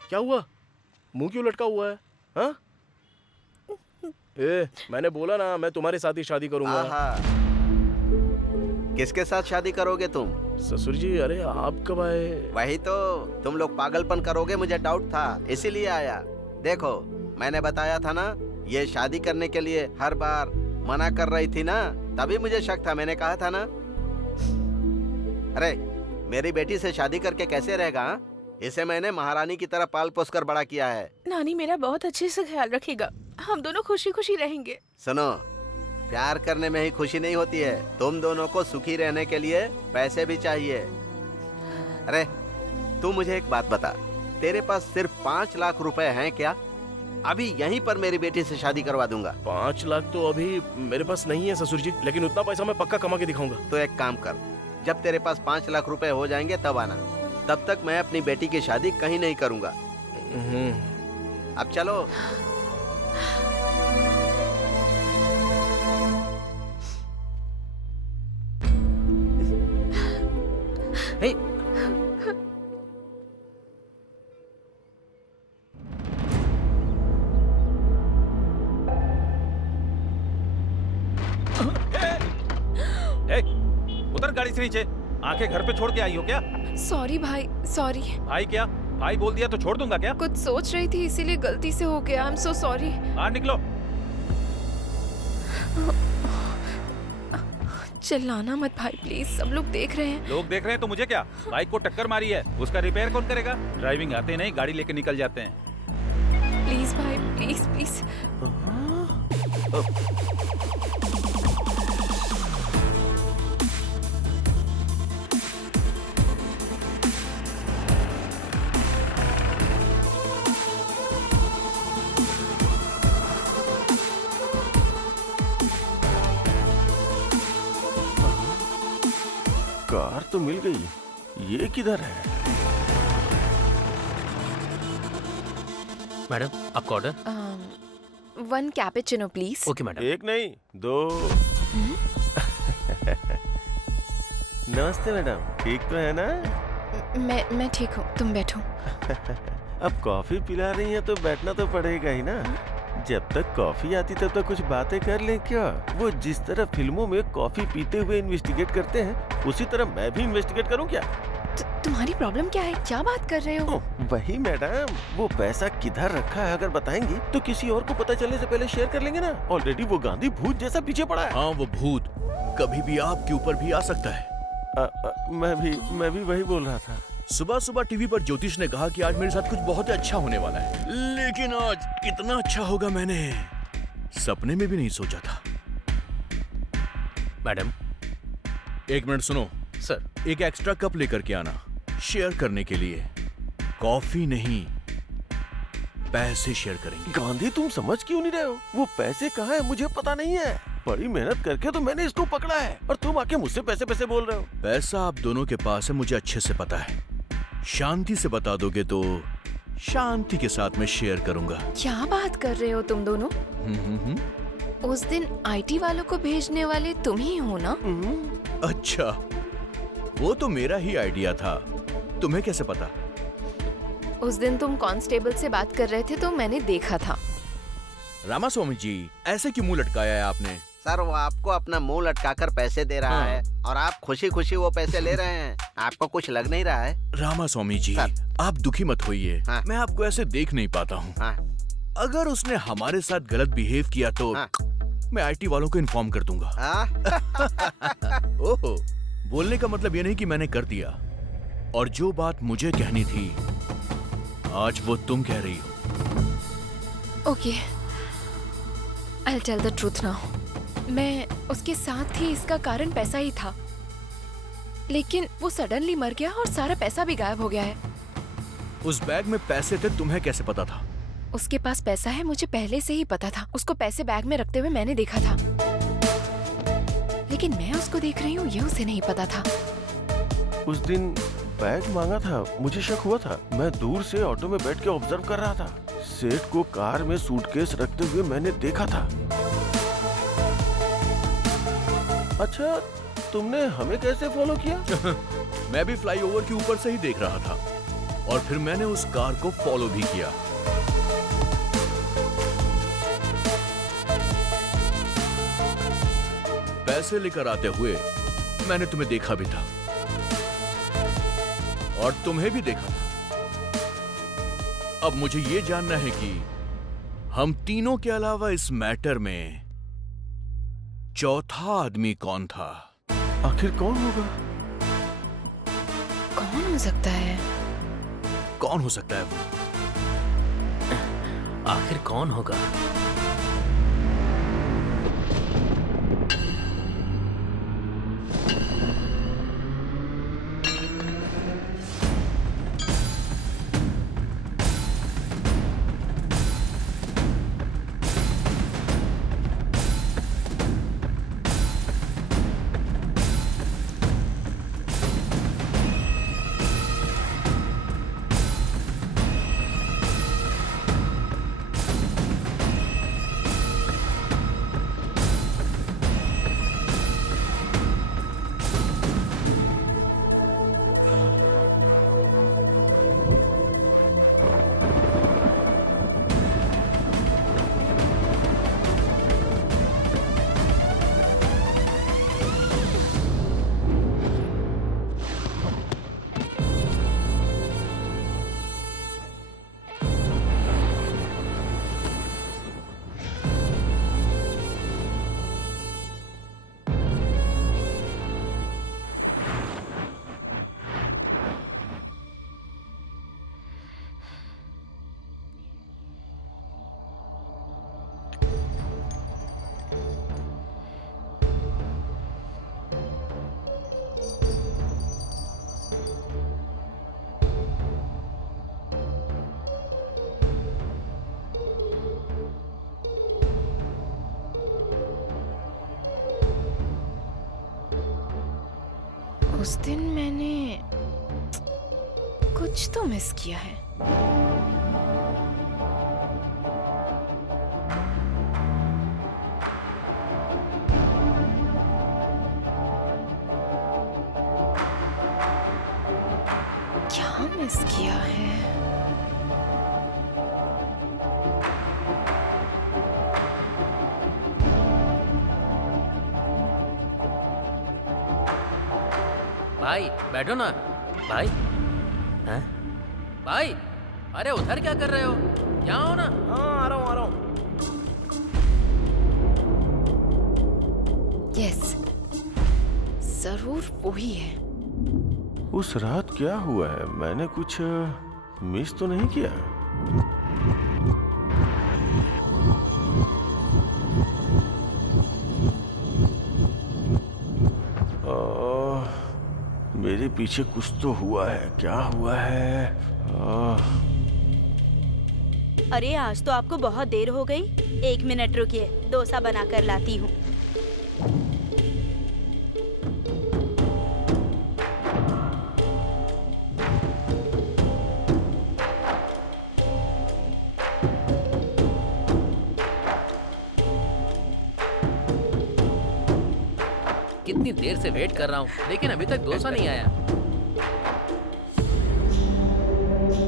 क्या हुआ, मुंह क्यों लटका हुआ है? हाँ? मैंने बोला ना मैं तुम्हारे साथ ही शादी करूंगा। किसके साथ शादी करोगे तुम? ससुर जी, अरे आप कब आए? वही तो, तुम लोग पागलपन करोगे मुझे डाउट था, इसीलिए आया। देखो मैंने बताया था ना, ये शादी करने के लिए हर बार मना कर रही थी ना, तभी मुझे शक था। मैंने कहा था ना। अरे मेरी बेटी से शादी करके कैसे रहेगा? हा? इसे मैंने महारानी की तरह पाल पोस कर बड़ा किया है। नानी मेरा बहुत अच्छे से ख्याल रखेगा, हम दोनों खुशी खुशी रहेंगे। सुनो, प्यार करने में ही खुशी नहीं होती है, तुम दोनों को सुखी रहने के लिए पैसे भी चाहिए। अरे तू मुझे एक बात बता, तेरे पास सिर्फ 5 लाख रुपए हैं क्या? अभी यहीं पर मेरी बेटी से शादी करवा दूंगा। 5 लाख तो अभी मेरे पास नहीं है ससुर जी, लेकिन उतना पैसा मैं पक्का कमा के दिखाऊंगा। तो एक काम कर, जब तेरे पास 5 लाख रुपए हो जाएंगे तब आना, तब तक मैं अपनी बेटी की शादी कहीं नहीं करूंगा। अब चलो। हे उतर गाड़ी से नीचे। आंखें घर पे छोड़ के आई हो क्या? सॉरी भाई, सॉरी। भाई क्या? भाई बोल दिया तो छोड़ दूंगा क्या? कुछ सोच रही थी इसीलिए गलती से हो गया। I am so sorry. बाहर निकलो। चिल्लाना मत भाई प्लीज, सब लोग देख रहे हैं। लोग देख रहे हैं तो मुझे क्या? बाइक को टक्कर मारी है, उसका रिपेयर कौन करेगा? ड्राइविंग आते नहीं, गाड़ी लेके निकल जाते हैं। प्लीज भाई, प्लीज प्लीज। तो मिल गई। ये किधर है? मैडम, आपका order? 1 cappuccino please. Okay madam. एक नहीं 2। नमस्ते मैडम, ठीक तो है ना? मैं ठीक हूँ, तुम बैठो। अब कॉफी पिला रही हैं तो बैठना तो पड़ेगा ही ना। जब तक कॉफी आती तब तक कुछ बातें कर लें क्या? वो जिस तरह फिल्मों में कॉफी पीते हुए इन्वेस्टिगेट करते हैं, उसी तरह मैं भी इन्वेस्टिगेट करूं क्या? तुम्हारी प्रॉब्लम क्या है? क्या बात कर रहे हो? वही मैडम, वो पैसा किधर रखा है अगर बताएंगी तो किसी और को पता चलने से पहले शेयर कर लेंगे ना। ऑलरेडी वो गांधी भूत जैसा पीछे पड़ा है। हाँ, वो भूत कभी भी आपके ऊपर भी आ सकता है। मैं भी वही बोल रहा था। सुबह सुबह टीवी पर ज्योतिष ने कहा कि आज मेरे साथ कुछ बहुत अच्छा होने वाला है, लेकिन आज कितना अच्छा होगा मैंने सपने में भी नहीं सोचा था। मैडम, 1 मिनट सुनो सर। एक एक्स्ट्रा कप लेकर के आना, शेयर करने के लिए। कॉफी नहीं, पैसे शेयर करेंगे। गांधी, तुम समझ क्यों नहीं रहे हो? वो पैसे कहाँ है मुझे पता नहीं है। बड़ी मेहनत करके तो मैंने इसको पकड़ा है और तुम आके मुझसे पैसे बोल रहे हो। पैसा आप दोनों के पास है, मुझे अच्छे से पता है। शांति से बता दोगे तो शांति के साथ मैं शेयर करूंगा। क्या बात कर रहे हो तुम दोनों? उस दिन आईटी वालों को भेजने वाले तुम ही हो ना? अच्छा, वो तो मेरा ही आइडिया था, तुम्हें कैसे पता? उस दिन तुम कांस्टेबल से बात कर रहे थे तो मैंने देखा था। रामास्वामी जी, ऐसे क्यों मुंह लटकाया है आपने? सर, वो आपको अपना मुंह लटकाकर पैसे दे रहा है और आप खुशी खुशी वो पैसे ले रहे हैं। आपको कुछ लग नहीं रहा है? रामास्वामी जी, आप दुखी मत होइए। मैं आपको ऐसे देख नहीं पाता हूँ। अगर उसने हमारे साथ गलत बिहेव किया तो मैं आईटी वालों को इन्फॉर्म कर दूंगा। ओहो, बोलने का मतलब ये नहीं कि मैंने कर दिया, और जो बात मुझे कहनी थी आज वो तुम कह रही हो। Okay, I'll tell the truth now. मैं उसके साथ थी, इसका कारण पैसा ही था, लेकिन वो सडनली मर गया और सारा पैसा भी गायब हो गया है। उस बैग में पैसे थे, तुम्हें कैसे पता था? उसके पास पैसा है, मुझे पहले से ही पता था। उसको पैसे बैग में रखते हुए मैंने देखा था, लेकिन मैं उसको देख रही हूँ ये उसे नहीं पता था। उस दिन बैग मांगा था, मुझे शक हुआ था। मैं दूर से ऑटो में बैठ के ऑब्जर्व कर रहा था। सेठ को कार में सूटकेस रखते हुए मैंने देखा था। अच्छा, तुमने हमें कैसे फॉलो किया? मैं भी फ्लाईओवर के ऊपर से ही देख रहा था और फिर मैंने उस कार को फॉलो भी किया। पैसे लेकर आते हुए मैंने तुम्हें देखा भी था और तुम्हें भी देखा था। अब मुझे ये जानना है कि हम तीनों के अलावा इस मैटर में चौथा आदमी कौन था? आखिर कौन होगा? कौन हो सकता है? कौन हो सकता है वो? आखिर कौन होगा? उस दिन मैंने कुछ तो मिस किया है। क्या मिस किया है? भाई बैठो ना भाई। हैं? भाई अरे उधर क्या कर रहे हो? यहाँ हो ना। हाँ आ रहा हूँ। यस, जरूर वही है। उस रात क्या हुआ है? मैंने कुछ मिस तो नहीं किया? मेरे पीछे कुछ तो हुआ है। क्या हुआ है? अरे आज तो आपको बहुत देर हो गई। 1 मिनट रुकिए, डोसा बना कर लाती हूँ। कितनी देर से वेट कर रहा हूँ लेकिन अभी तक डोसा नहीं आया।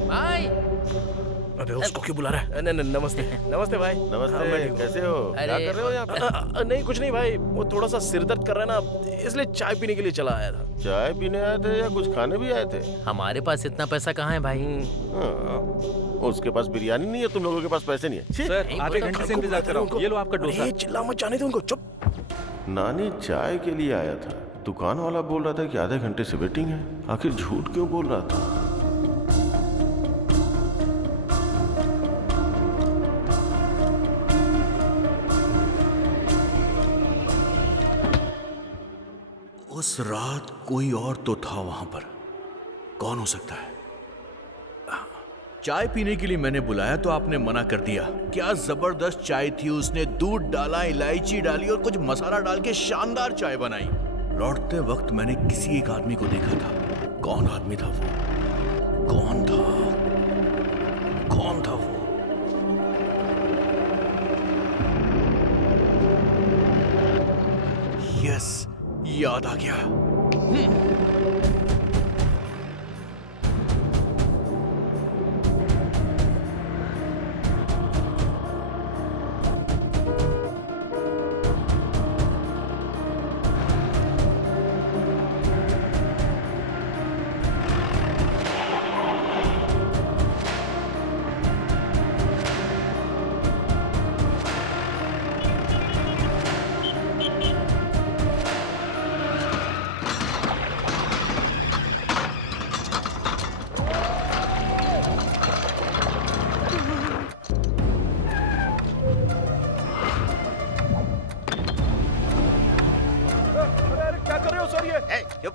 भाई अबे उसको क्यों बुला रहा है? नमस्ते भाई। नमस्ते, कैसे हो? क्या कर रहे हो यहाँ पे? नहीं कुछ नहीं भाई, वो थोड़ा सा सिर दर्द कर रहा है ना, इसलिए चाय पीने के लिए चला आया था। चाय पीने आए थे या कुछ खाने भी आए थे? हमारे पास इतना पैसा कहाँ है भाई? उसके पास बिरयानी नहीं है, तुम लोगों के पास पैसे नहीं है। सर आधे घंटे से इंतजार कर रहा हूँ, ये लो आपका डोसा। चिल्ला मत, जाने दो उनको, चुप। नानी चाय के लिए आया था। दुकान वाला बोल रहा था कि आधे घंटे से वेटिंग है। आखिर झूठ क्यों बोल रहा था? उस रात कोई और तो था वहां पर। कौन हो सकता है? चाय पीने के लिए मैंने बुलाया तो आपने मना कर दिया। क्या जबरदस्त चाय थी। उसने दूध डाला, इलायची डाली और कुछ मसाला डाल के शानदार चाय बनाई। लौटते वक्त मैंने किसी एक आदमी को देखा था। कौन आदमी था वो? कौन था वो? यस, याद आ गया।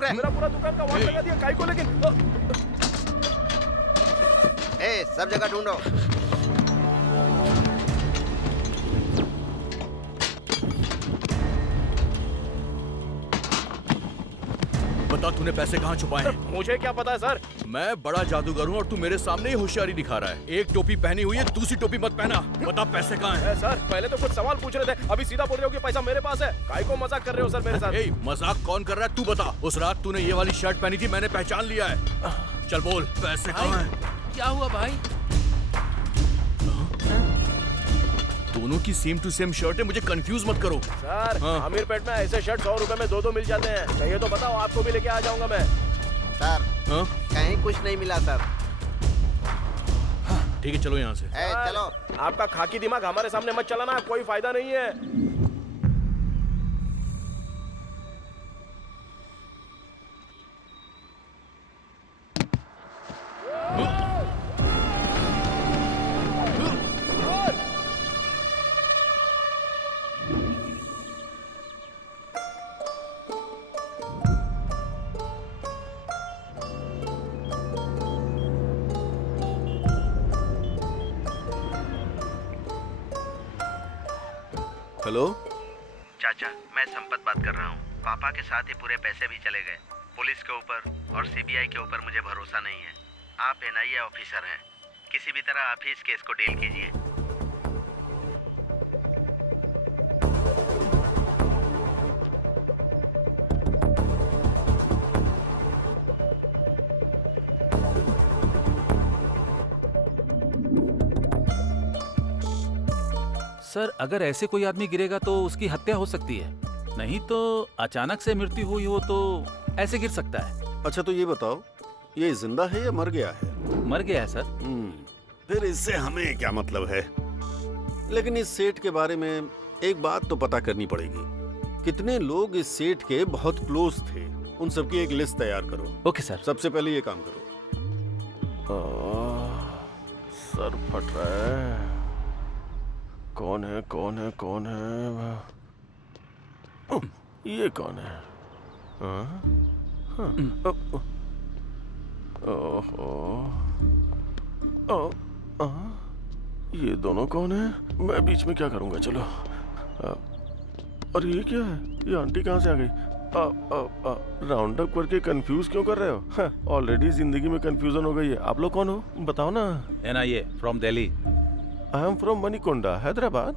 मेरा पूरा दुकान का वाट लगा दिया काई को, लेकिन सब जगह ढूंढो। बता तूने पैसे कहाँ छुपाए हैं? मुझे क्या पता है सर। मैं बड़ा जादूगर हूँ और तू मेरे सामने ही होशियारी दिखा रहा है। एक टोपी पहनी हुई है, दूसरी टोपी मत पहना। बता पैसे कहाँ हैं? सर पहले तो कुछ सवाल पूछ रहे थे, अभी सीधा बोल रहे हो कि पैसा मेरे पास है। काई को मजाक कर रहे हो सर मेरे साथ? मजाक कौन कर रहा है तू बता। उस रात तूने ये वाली शर्ट पहनी थी, मैंने पहचान लिया है। चल बोल पैसे कहाँ हैं? क्या हुआ भाई? दोनों की सेम टू सेम शर्ट है, मुझे कंफ्यूज मत करो। सर अमीरपेट में ऐसे शर्ट 100 रुपए में 2 मिल जाते हैं। चाहिए तो बताओ, आपको भी लेके आ जाऊंगा मैं। सर कहीं कुछ नहीं मिला सर। ठीक है चलो यहाँ से। चलो। आपका खाकी दिमाग हमारे सामने मत चलाना, कोई फायदा नहीं है। हेलो चाचा, मैं संपत बात कर रहा हूँ। पापा के साथ ही पूरे पैसे भी चले गए। पुलिस के ऊपर और सीबीआई के ऊपर मुझे भरोसा नहीं है। आप एनआईए ऑफिसर हैं, किसी भी तरह आप ही इस केस को डील कीजिए। सर, अगर ऐसे कोई आदमी गिरेगा तो उसकी हत्या हो सकती है, नहीं तो अचानक से मृत्यु हुई हो तो ऐसे गिर सकता है। अच्छा तो ये बताओ, ये जिंदा है या मर गया है? मर गया है सर। फिर इससे हमें क्या मतलब है? लेकिन इस सेठ के बारे में एक बात तो पता करनी पड़ेगी। कितने लोग इस सेठ के बहुत क्लोज थे, उन सबकी एक लिस्ट तैयार करो। Okay sir. सबसे पहले ये काम करो। सर फट रहा है। कौन है कौन है कौन है? ये कौन है? ये दोनों कौन है? मैं बीच में क्या करूंगा? चलो। और ये क्या है? ये आंटी कहाँ से आ गई? राउंड अप करके कंफ्यूज क्यों कर रहे हो? ऑलरेडी जिंदगी में कंफ्यूजन हो गई है। आप लोग कौन हो? बताओ ना। NIA from Delhi. I am from Manikonda, Hyderabad.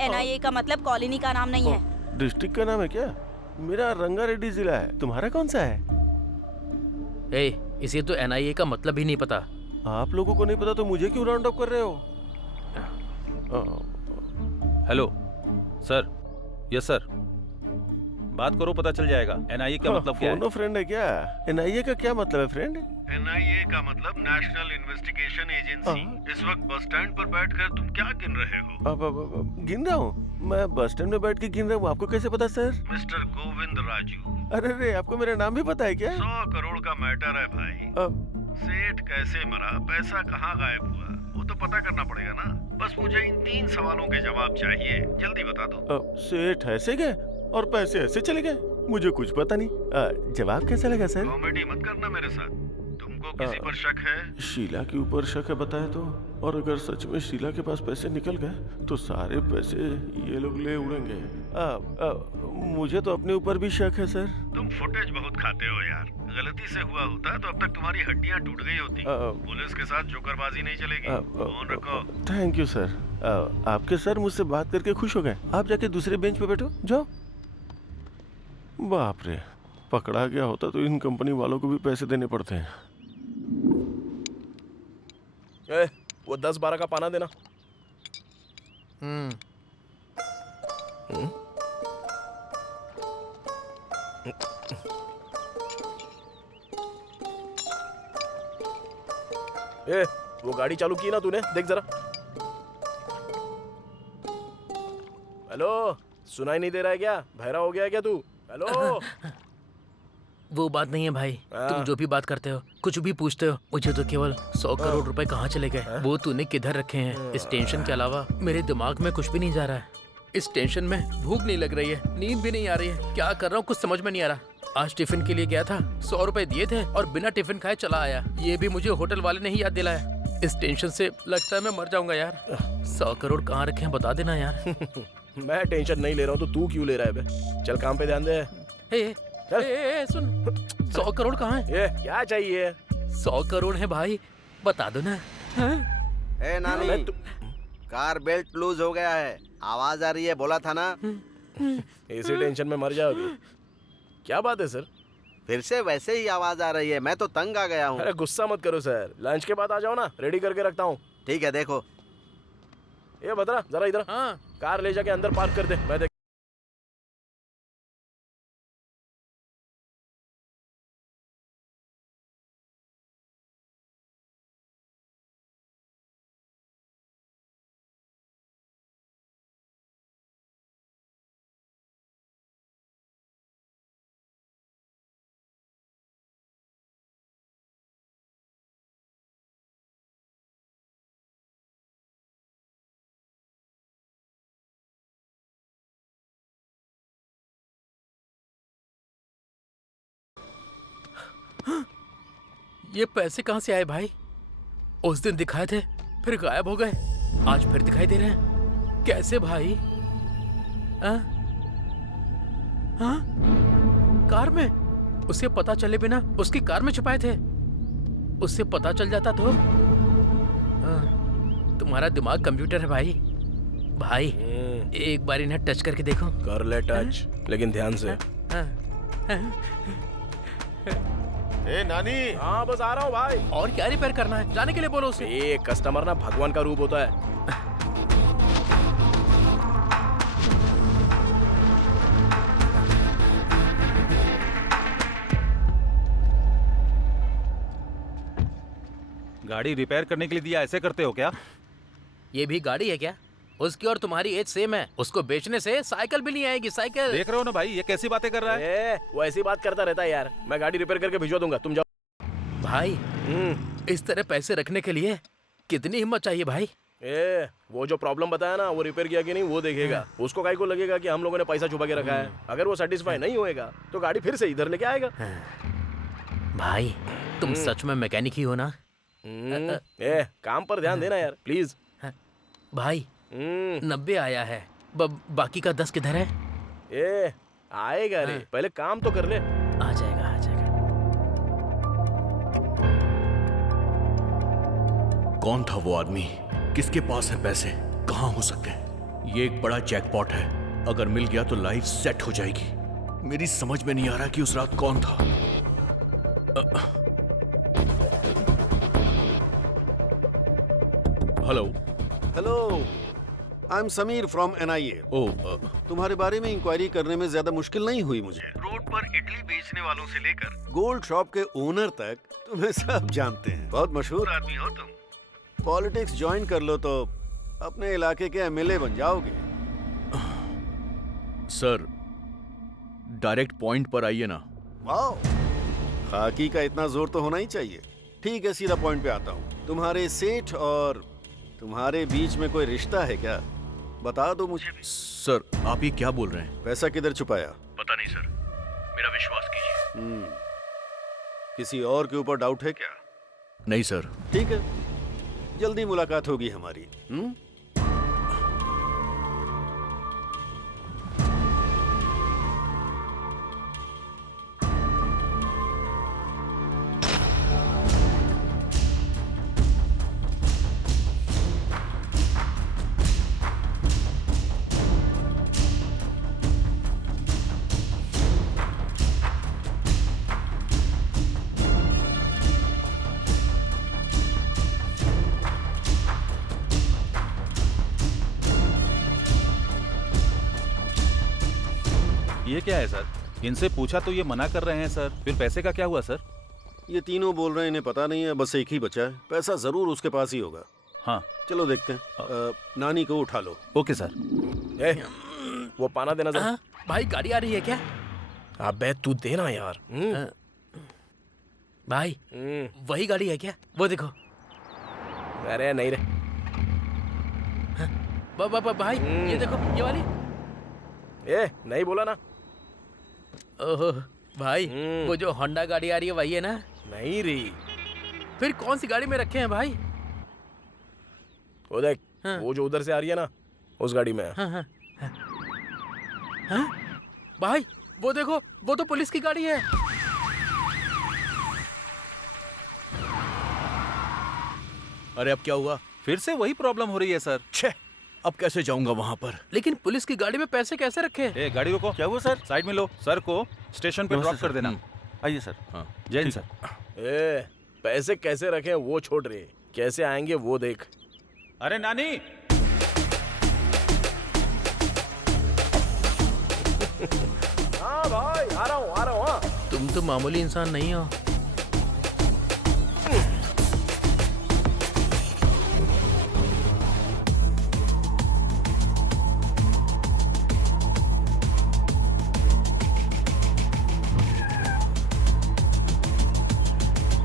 NIA का मतलब कॉलोनी का नाम नहीं है। डिस्ट्रिक्ट का नाम है क्या? मेरा रंगारेड्डी जिला है। तुम्हारा कौन सा है? इसे तो एनआईए का मतलब ही नहीं पता। आप लोगों को नहीं पता तो मुझे क्यों राउंड अप कर रहे हो? Hello sir. Yes sir. बात करो, पता चल जाएगा एनआईए का मतलब क्या है। फोनो फ्रेंड है क्या? एनआईए का क्या मतलब है फ्रेंड? एनआईए का मतलब नेशनल इन्वेस्टिगेशन एजेंसी। इस वक्त बस स्टैंड पर बैठकर तुम क्या गिन रहे हो? अब गिन रहा हूँ। मैं बस स्टैंड में बैठ के गिन रहा हूँ। आपको कैसे पता सर? मिस्टर गोविंद राजू। अरे आपको मेरा नाम भी पता है क्या? 100 करोड़ का मैटर है भाई। सेठ कैसे मरा, पैसा कहाँ गायब हुआ, वो तो पता करना पड़ेगा ना। बस मुझे इन 3 सवालों के जवाब चाहिए, जल्दी बता दो। सेठ ऐसे गए और पैसे ऐसे चले गए? मुझे कुछ पता नहीं। जवाब कैसा लगा सर? कॉमेडी मत करना मेरे साथ। तुमको किसी पर शक है? शीला के ऊपर शक है बताए तो। और अगर सच में शीला के पास पैसे निकल गए तो सारे पैसे ये लोग ले उड़ेंगे। मुझे तो अपने ऊपर भी शक है सर। तुम फुटेज बहुत खाते हो यार। गलती से हुआ होता तो अब तक तुम्हारी हड्डियां टूट गई होती। पुलिस के साथ जोकरबाजी नहीं चलेगी। फोन रखो। Thank you sir. आपके सर मुझसे बात करके खुश हो गए। आप जाके दूसरे बेंच पे बैठो, जाओ। बाप रे, पकड़ा गया होता तो इन कंपनी वालों को भी पैसे देने पड़ते हैं। वो 10-12 का पाना देना। वो गाड़ी चालू की ना तूने? देख जरा। हेलो, सुनाई नहीं दे रहा है क्या? बहरा हो गया है क्या तू? हेलो। वो बात नहीं है भाई। तुम जो भी बात करते हो, कुछ भी पूछते हो, मुझे तो केवल 100 करोड़ रुपए कहाँ चले गए वो तूने किधर रखे हैं, इस टेंशन के अलावा मेरे दिमाग में कुछ भी नहीं जा रहा है। इस टेंशन में भूख नहीं लग रही है, नींद भी नहीं आ रही है। क्या कर रहा हूँ कुछ समझ में नहीं आ रहा। आज टिफिन के लिए गया था, 100 रुपए दिए थे और बिना टिफिन खाए चला आया। ये भी मुझे होटल वाले ने ही याद दिलाया। इस टेंशन से लगता है मैं मर जाऊंगा यार। 100 करोड़ कहाँ रखे हैं बता देना यार। मैं टेंशन नहीं ले रहा हूँ तो तू क्यों ले रहा है बे? चल काम पे ध्यान दे। सुन, 100 करोड़ कहाँ है? ये क्या चाहिए? 100 करोड़ है भाई, बता दो ना। ए नानी, कार बेल्ट लूज हो गया है, आवाज आ रही है, बोला था ना। इसी टेंशन में मर जाओगे। क्या बात है सर? फिर से वैसे ही आवाज आ रही है, मैं तो तंग आ गया हूँ। अरे गुस्सा मत करो सर, लंच के बाद आ जाओ ना, रेडी करके रखता हूँ। ठीक है, देखो। ये बता जरा इधर। हाँ। कार ले जाके अंदर पार्क कर दे, मैं देख। ये पैसे कहाँ से आए भाई? उस दिन दिखाए थे, फिर गायब हो गए, आज फिर दिखाई दे रहे हैं। कैसे भाई? हाँ? कार में? उसे पता चले बिना उसकी कार में छुपाए थे। उससे पता चल जाता तो तुम्हारा दिमाग कंप्यूटर है भाई। भाई एक बार इन्हें टच करके देखो। कर ले टच, लेकिन ध्यान से। ए नानी। हाँ बस आ रहा हूँ भाई। और क्या रिपेयर करना है, जाने के लिए बोलो उसे। ये कस्टमर ना भगवान का रूप होता है। गाड़ी रिपेयर करने के लिए दिया, ऐसे करते हो क्या? ये भी गाड़ी है क्या? उसकी और तुम्हारी एज सेम है। उसको बेचने से साइकिल भी नहीं आएगी। साइकिल देख रहे हो ना भाई, ये कैसी बातें कर रहा है। वो ऐसी बात करता रहता है यार। मैं गाड़ी रिपेयर करके भिजवा दूंगा, तुम जाओ। भाई इस तरह पैसे रखने के लिए कितनी हिम्मत चाहिए भाई। वो जो प्रॉब्लम बताया ना, वो रिपेयर किया कि नहीं वो देखेगा। उसको काहे को लगेगा कि हम लोगों ने पैसा छुपा के रखा है। अगर वो सेटिस्फाई नहीं होएगा तो गाड़ी फिर से इधर लेके आएगा। भाई तुम सच में मैकेनिक ही हो ना? काम पर ध्यान देना यार प्लीज। भाई 90 आया है, बाकी का 10 किधर है? आएगा रे, पहले काम तो कर ले। आ जाएगा आ जाएगा। कौन था वो आदमी? किसके पास है पैसे? कहाँ हो सकते हैं? ये एक बड़ा जैकपॉट है। अगर मिल गया तो लाइफ सेट हो जाएगी। मेरी समझ में नहीं आ रहा कि उस रात कौन था। Hello hello, I am Sameer from NIA। तुम्हारे बारे में इंक्वायरी करने में ज्यादा मुश्किल नहीं हुई मुझे। रोड पर इडली बेचने वालों से लेकर गोल्ड शॉप के ओनर तक तुम्हें सब जानते हैं। बहुत मशहूर आदमी हो तुम। पॉलिटिक्स ज्वाइन कर लो तो अपने इलाके के MLA बन जाओगे। सर डायरेक्ट पॉइंट पर आइए ना। वाओ, खाकी का इतना जोर तो होना ही चाहिए। ठीक है, सीधा पॉइंट पे आता हूँ। तुम्हारे सेठ और तुम्हारे बीच में कोई रिश्ता है क्या? बता दो मुझे भी। सर आप ये क्या बोल रहे हैं? पैसा किधर छुपाया? पता नहीं सर, मेरा विश्वास कीजिए। किसी और के ऊपर डाउट है क्या? नहीं सर। ठीक है, जल्दी मुलाकात होगी हमारी। ये क्या है सर? इनसे पूछा तो ये मना कर रहे हैं सर। फिर पैसे का क्या हुआ सर? ये तीनों बोल रहे हैं इन्हें पता नहीं है, बस एक ही बचा है। पैसा जरूर उसके पास ही होगा। हाँ चलो देखते हैं। नानी को उठा लो। Okay sir. वो पाना देना जरा। भाई गाड़ी आ रही है क्या? अबे तू देना यार। भाई वही गाड़ी है क्या? वो देखो। अरे नहीं रे। भाई ये देखो, ये वाली। नहीं बोला ना। ओहो भाई, वो जो होंडा गाड़ी आ रही है वही है ना? नहीं रे। फिर कौन सी गाड़ी में रखे हैं भाई? वो देख, वो जो उधर से आ रही है ना, उस गाड़ी में। भाई वो देखो, वो तो पुलिस की गाड़ी है। अरे अब क्या हुआ? फिर से वही प्रॉब्लम हो रही है सर। छे, अब कैसे जाऊंगा वहां पर? लेकिन पुलिस की गाड़ी में पैसे कैसे रखे? गाड़ी रोको। क्या हुआ सर? साइड में लो। सर को स्टेशन पे ड्रॉप कर देना। आइए सर। हाँ जय हिंद सर। पैसे कैसे रखे वो छोड़ रहे, कैसे आएंगे वो देख। अरे नानी। हाँ भाई आ रहा हूँ। हाँ तुम तो मामूली इंसान नहीं हो।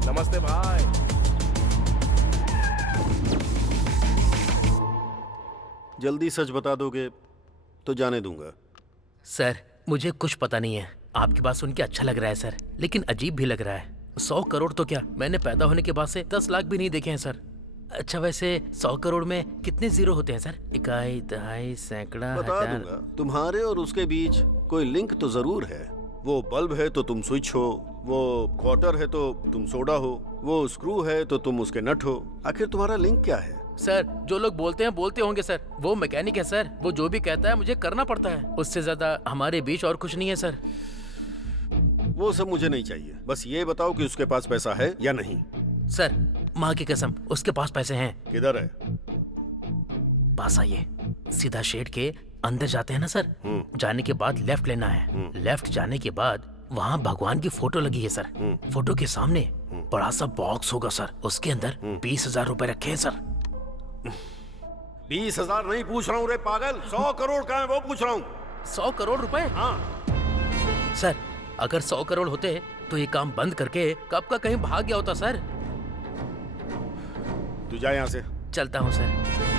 नमस्ते भाई। जल्दी सच बता दोगे तो जाने दूंगा। सर मुझे कुछ पता नहीं है। आपकी बात सुन के अच्छा लग रहा है सर, लेकिन अजीब भी लग रहा है। 100 करोड़ तो क्या, मैंने पैदा होने के बाद से 10 लाख भी नहीं देखे हैं सर। अच्छा वैसे 100 करोड़ में कितने जीरो होते हैं सर? इकाई, दहाई, सैकड़ा, बता दूंगा। तुम्हारे और उसके बीच कोई लिंक तो जरूर है। वो बल्ब है तो तुम स्विच हो, वो क्वार्टर है तो तुम सोडा हो, वो स्क्रू है तो तुम उसके नट हो। आखिर तुम्हारा लिंक क्या है? सर जो लोग बोलते हैं बोलते होंगे सर, वो मैकेनिक है सर, वो जो भी कहता है मुझे करना पड़ता है, उससे ज्यादा हमारे बीच और कुछ नहीं है सर। वो सब मुझे नहीं चाहिए, बस ये बताओ कि उसके पास पैसा है या नहीं। सर माँ की कसम उसके पास पैसे हैं। किधर है? पास आइए, सीधा शेड के अंदर जाते हैं ना सर, जाने के बाद लेफ्ट लेना है, लेफ्ट जाने के बाद वहाँ भगवान की फोटो लगी है सर, फोटो के सामने बड़ा सा बॉक्स होगा सर, उसके अंदर 20,000 रुपए रखे हैं सर। 20,000 नहीं पूछ रहा हूँ रे पागल, 100 करोड़ का है वो पूछ रहा हूँ। 100 करोड़ रुपए? हाँ सर अगर 100 करोड़ होते तो ये काम बंद करके कब का कहीं भाग गया होता सर। तू जा यहाँ से। चलता हूँ सर।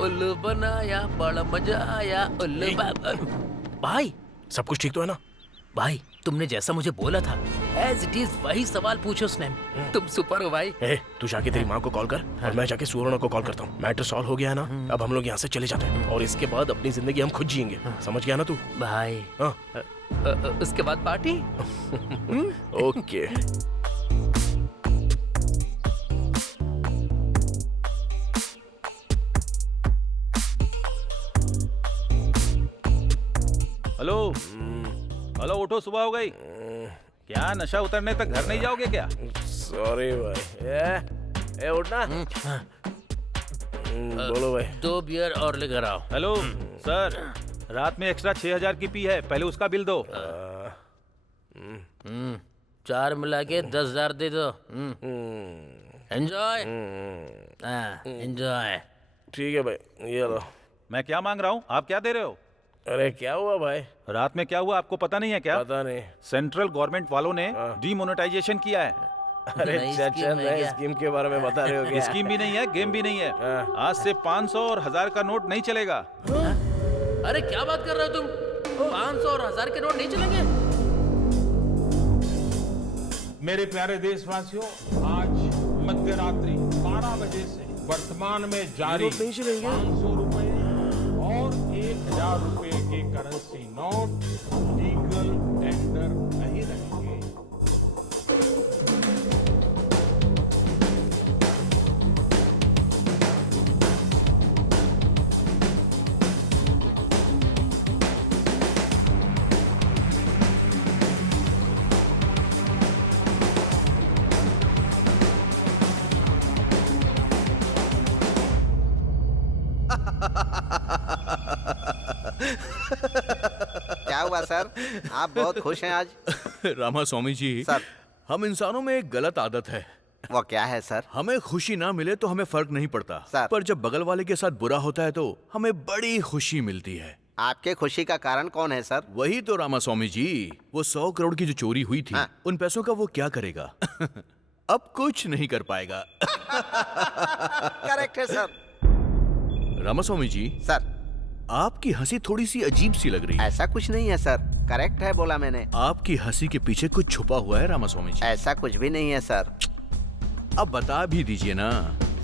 उल्लू बनाया बड़ा मजा आया उल्लू भाई सब कुछ ठीक तो है ना? भाई तुमने जैसा मुझे बोला था एज इट इज वही सवाल पूछो उसने। तुम सुपर हो भाई। तू जाके तेरी माँ को कॉल कर और मैं जाके सुवर्णा को कॉल करता हूँ। मैटर सॉल्व हो गया है ना, अब हम लोग यहाँ से चले जाते हैं और इसके बाद अपनी जिंदगी हम खुद जिएंगे। समझ गया ना तू? भाई हाँ। उसके बाद पार्टी। ओके। हेलो हेलो, उठो, सुबह हो गई क्या? नशा उतरने तक घर नहीं जाओगे क्या? सॉरी भाई। उठना। बोलो भाई। 2 बियर और लेकर आओ। हेलो सर, रात में एक्स्ट्रा 6,000 की पी है, पहले उसका बिल दो। 4 मिला के 10,000 दे दो। Enjoy enjoy. ठीक है भाई, ये लो। मैं क्या मांग रहा हूँ, आप क्या दे रहे हो? अरे क्या हुआ भाई? रात में क्या हुआ आपको पता नहीं है क्या? पता नहीं। सेंट्रल गवर्नमेंट वालों ने डीमोनेटाइजेशन किया है। अरे चाचा, नए स्कीम के बारे में बता रहे हो क्या? स्कीम भी नहीं है, गेम भी नहीं है। आज से 500 और 1000 का नोट नहीं चलेगा। अरे क्या बात कर रहे हो तुम? 500 और 1000 के नोट नहीं चलेंगे? मेरे प्यारे देशवासियों, आज मध्य रात्रि 12 बजे से वर्तमान में जारी 500 रुपए और 1,000 रुपए के करेंसी नोट लीगल टेंडर नहीं रहेंगे। क्या हुआ सर, आप बहुत खुश हैं आज? रामा स्वामी जी सर, हम इंसानों में एक गलत आदत है। वो क्या है सर? हमें खुशी ना मिले तो हमें फर्क नहीं पड़ता सर, पर जब बगल वाले के साथ बुरा होता है तो हमें बड़ी खुशी मिलती है। आपके खुशी का कारण कौन है सर? वही तो रामा स्वामी जी, वो 100 करोड़ की जो चोरी हुई थी, उन पैसों का वो क्या करेगा? अब कुछ नहीं कर पाएगा। करेक्ट है सर। रामा स्वामी जी। सर, आपकी हंसी थोड़ी सी अजीब सी लग रही है। ऐसा कुछ नहीं है सर, करेक्ट है बोला मैंने। आपकी हंसी के पीछे कुछ छुपा हुआ है रामा स्वामी जी। ऐसा कुछ भी नहीं है सर। अब बता भी दीजिए ना।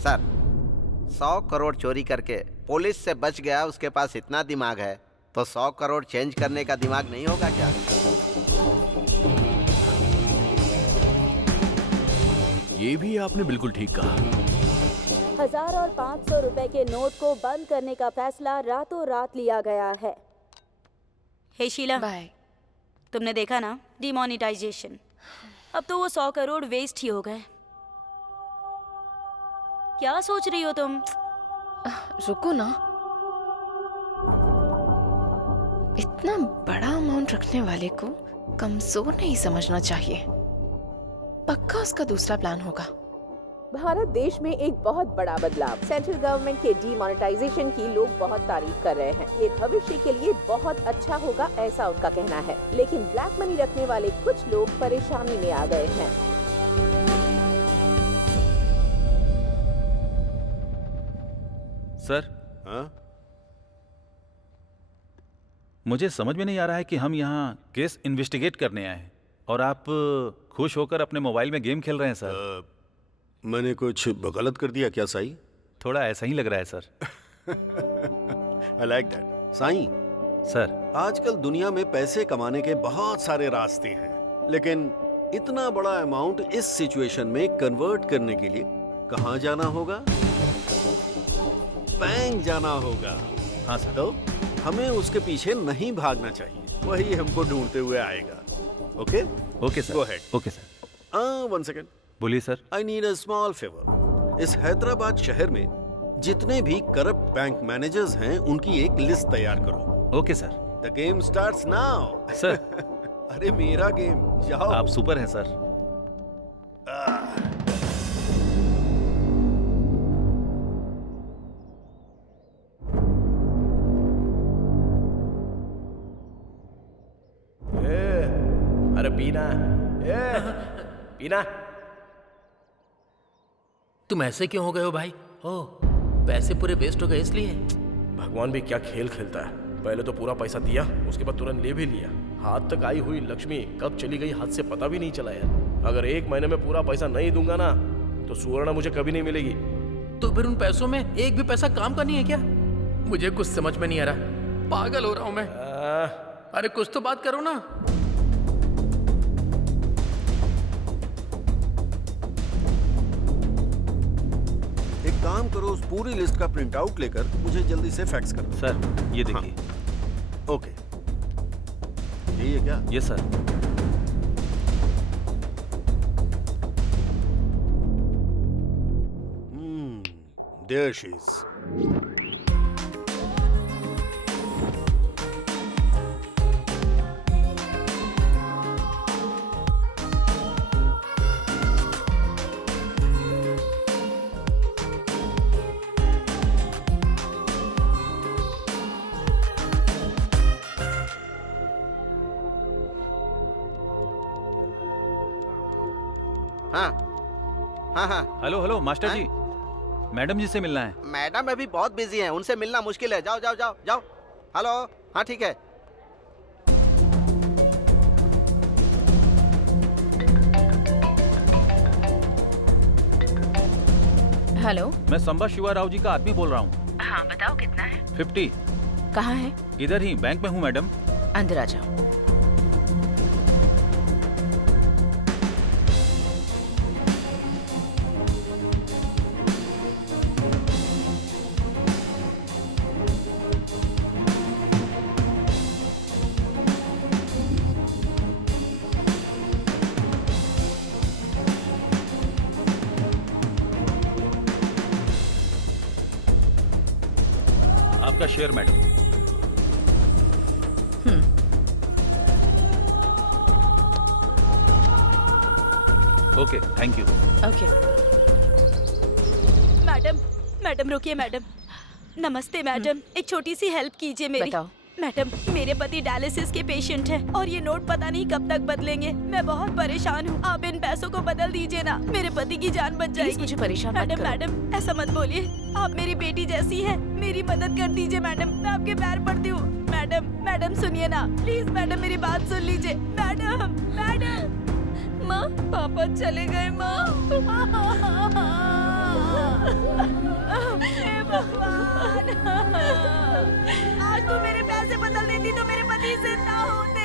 सर, 100 करोड़ चोरी करके पुलिस से बच गया, उसके पास इतना दिमाग है तो 100 करोड़ चेंज करने का दिमाग नहीं होगा क्या? ये भी आपने बिल्कुल ठीक कहा। 1000 और 500 रुपए के नोट को बंद करने का फैसला रातों रात लिया गया है। हे शीला, बाय। तुमने देखा ना डिमोनेटाइजेशन, अब तो वो 100 करोड़ वेस्ट ही हो गए। क्या सोच रही हो तुम? रुको ना, इतना बड़ा अमाउंट रखने वाले को कमजोर नहीं समझना चाहिए। पक्का उसका दूसरा प्लान होगा। भारत देश में एक बहुत बड़ा बदलाव, सेंट्रल गवर्नमेंट के डीमोनेटाइजेशन की लोग बहुत तारीफ कर रहे हैं। ये भविष्य के लिए बहुत अच्छा होगा, ऐसा उनका कहना है। लेकिन ब्लैक मनी रखने वाले कुछ लोग परेशानी में आ गए हैं। सर, मुझे समझ में नहीं आ रहा है कि हम यहाँ केस इन्वेस्टिगेट करने आए हैं और आप खुश होकर अपने मोबाइल में गेम खेल रहे हैं सर। मैंने कुछ गलत कर दिया क्या साईं? थोड़ा ऐसा ही लग रहा है sir. I like that. Sai, sir, आजकल दुनिया में पैसे कमाने के बहुत सारे रास्ते हैं, लेकिन इतना बड़ा अमाउंट इस सिचुएशन में कन्वर्ट करने के लिए कहाँ जाना होगा? बैंक जाना होगा। हाँ सर। तो हमें उसके पीछे नहीं भागना चाहिए, वही हमको ढूंढते हुए आएगा। Okay? Okay sir. Go ahead. Okay sir. 1 second. बोलिए sir. I need a small favour. इस हैदराबाद शहर में जितने भी करप्ट बैंक मैनेजर्स हैं, उनकी एक लिस्ट तैयार करो। Okay sir. The game starts now. Sir. अरे मेरा गेम, जाओ। आप सुपर हैं सर। अरे पीना, पीना। तुम ऐसे क्यों हो गए हो भाई? ओ, पैसे पूरे वेस्ट हो गए इसलिए? भगवान भी क्या खेल खेलता है। पहले तो पूरा पैसा दिया, उसके बाद तुरंत ले भी लिया। हाथ तक आई हुई लक्ष्मी कब चली गई हाथ से पता भी नहीं चला यार। अगर 1 महीने में पूरा पैसा नहीं दूंगा ना, तो सुवर्णा मुझे कभी नहीं मिलेगी। तो फिर उन पैसों में एक भी पैसा काम का नहीं है क्या? मुझे कुछ समझ में नहीं आ रहा, पागल हो रहा हूं मैं। अरे कुछ तो बात करो ना। एक काम करो, उस पूरी लिस्ट का प्रिंट आउट लेकर मुझे जल्दी से फैक्स कर दो। सर ये देखिए। हाँ। ओके, यही है क्या? Yes sir. There she is. हाँ। Hello hello master ji, madam ji से मिलना है। मैडम अभी बहुत बिजी हैं, उनसे मिलना मुश्किल है। जाओ जाओ जाओ जाओ। हेलो, हाँ ठीक है। हेलो, मैं संबा शिवा राव जी का आदमी बोल रहा हूँ। हाँ बताओ कितना है? 50। कहाँ है? इधर ही बैंक में हूँ मैडम। अंदर आ जाओ। आपका share madam. Okay, thank you. Okay. Madam रुकिए मैडम। नमस्ते मैडम, एक छोटी सी हेल्प कीजिए मेरी। बताओ। मैडम, मेरे पति डायलिसिस के पेशेंट हैं और ये नोट पता नहीं कब तक बदलेंगे। मैं बहुत परेशान हूँ, आप इन पैसों को बदल दीजिए ना, मेरे पति की जान बच जाएगी। मुझे परेशान मत करो। मैडम ऐसा मत बोलिए, आप मेरी बेटी जैसी है, मेरी मदद कर दीजिए मैडम, मैं आपके पैर पड़ती हूँ। मैडम सुनिए ना प्लीज, मैडम मेरी बात सुन लीजिए। मैडम माँ, पापा चले गए माँ। हे भगवान, आज तू मेरे पैसे बदल देती तो मेरे पति जिंदा होते।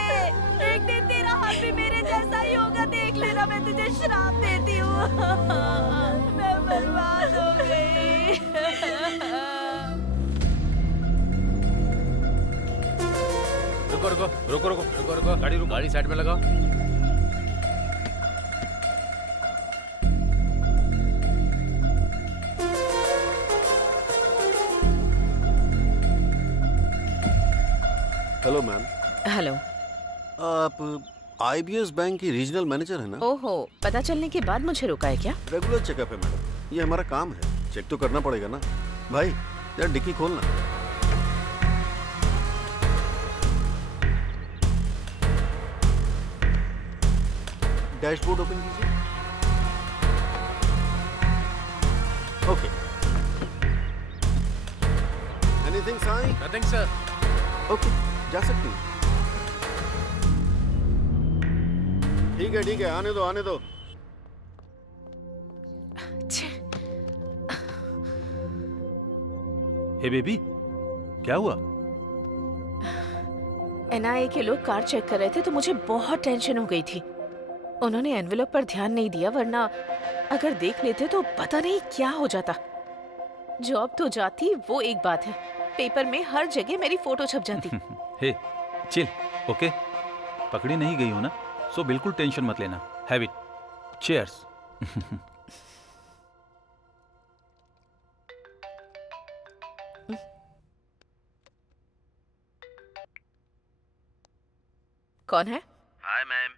एक दिन तेरा हाल भी मेरे जैसा ही होगा, देख लेना, मैं तुझे श्राप देती हूँ। मैं बर्बाद हो गई। रुको रुको रुको रुको रुको रुको, गाड़ी साइड में लगाओ। Hello ma'am. हेलो। आप IBS बैंक की रीजनल मैनेजर है ना? ओहो, पता चलने के बाद मुझे रोका है क्या? रेगुलर चेकअप है मैडम, ये हमारा काम है, चेक तो करना पड़ेगा ना। भाई यार डिक्की खोलना। डैशबोर्ड ओपन कीजिए। Okay. Anything Sai? Nothing sir. Okay, जा सकती हूँ। ठीक है, आने दो। हे बेबी, क्या हुआ? एनआईए के लोग कार चेक कर रहे थे तो मुझे बहुत टेंशन हो गई थी। उन्होंने एनवेलप पर ध्यान नहीं दिया, वरना अगर देख लेते तो पता नहीं क्या हो जाता। जॉब तो जाती, वो एक बात है, पेपर में हर जगह मेरी फोटो छप जाती। हे चिल, ओके? पकड़ी नहीं गई हो ना, सो बिल्कुल टेंशन मत लेना। Have it. चीयर्स। कौन है? Hi ma'am,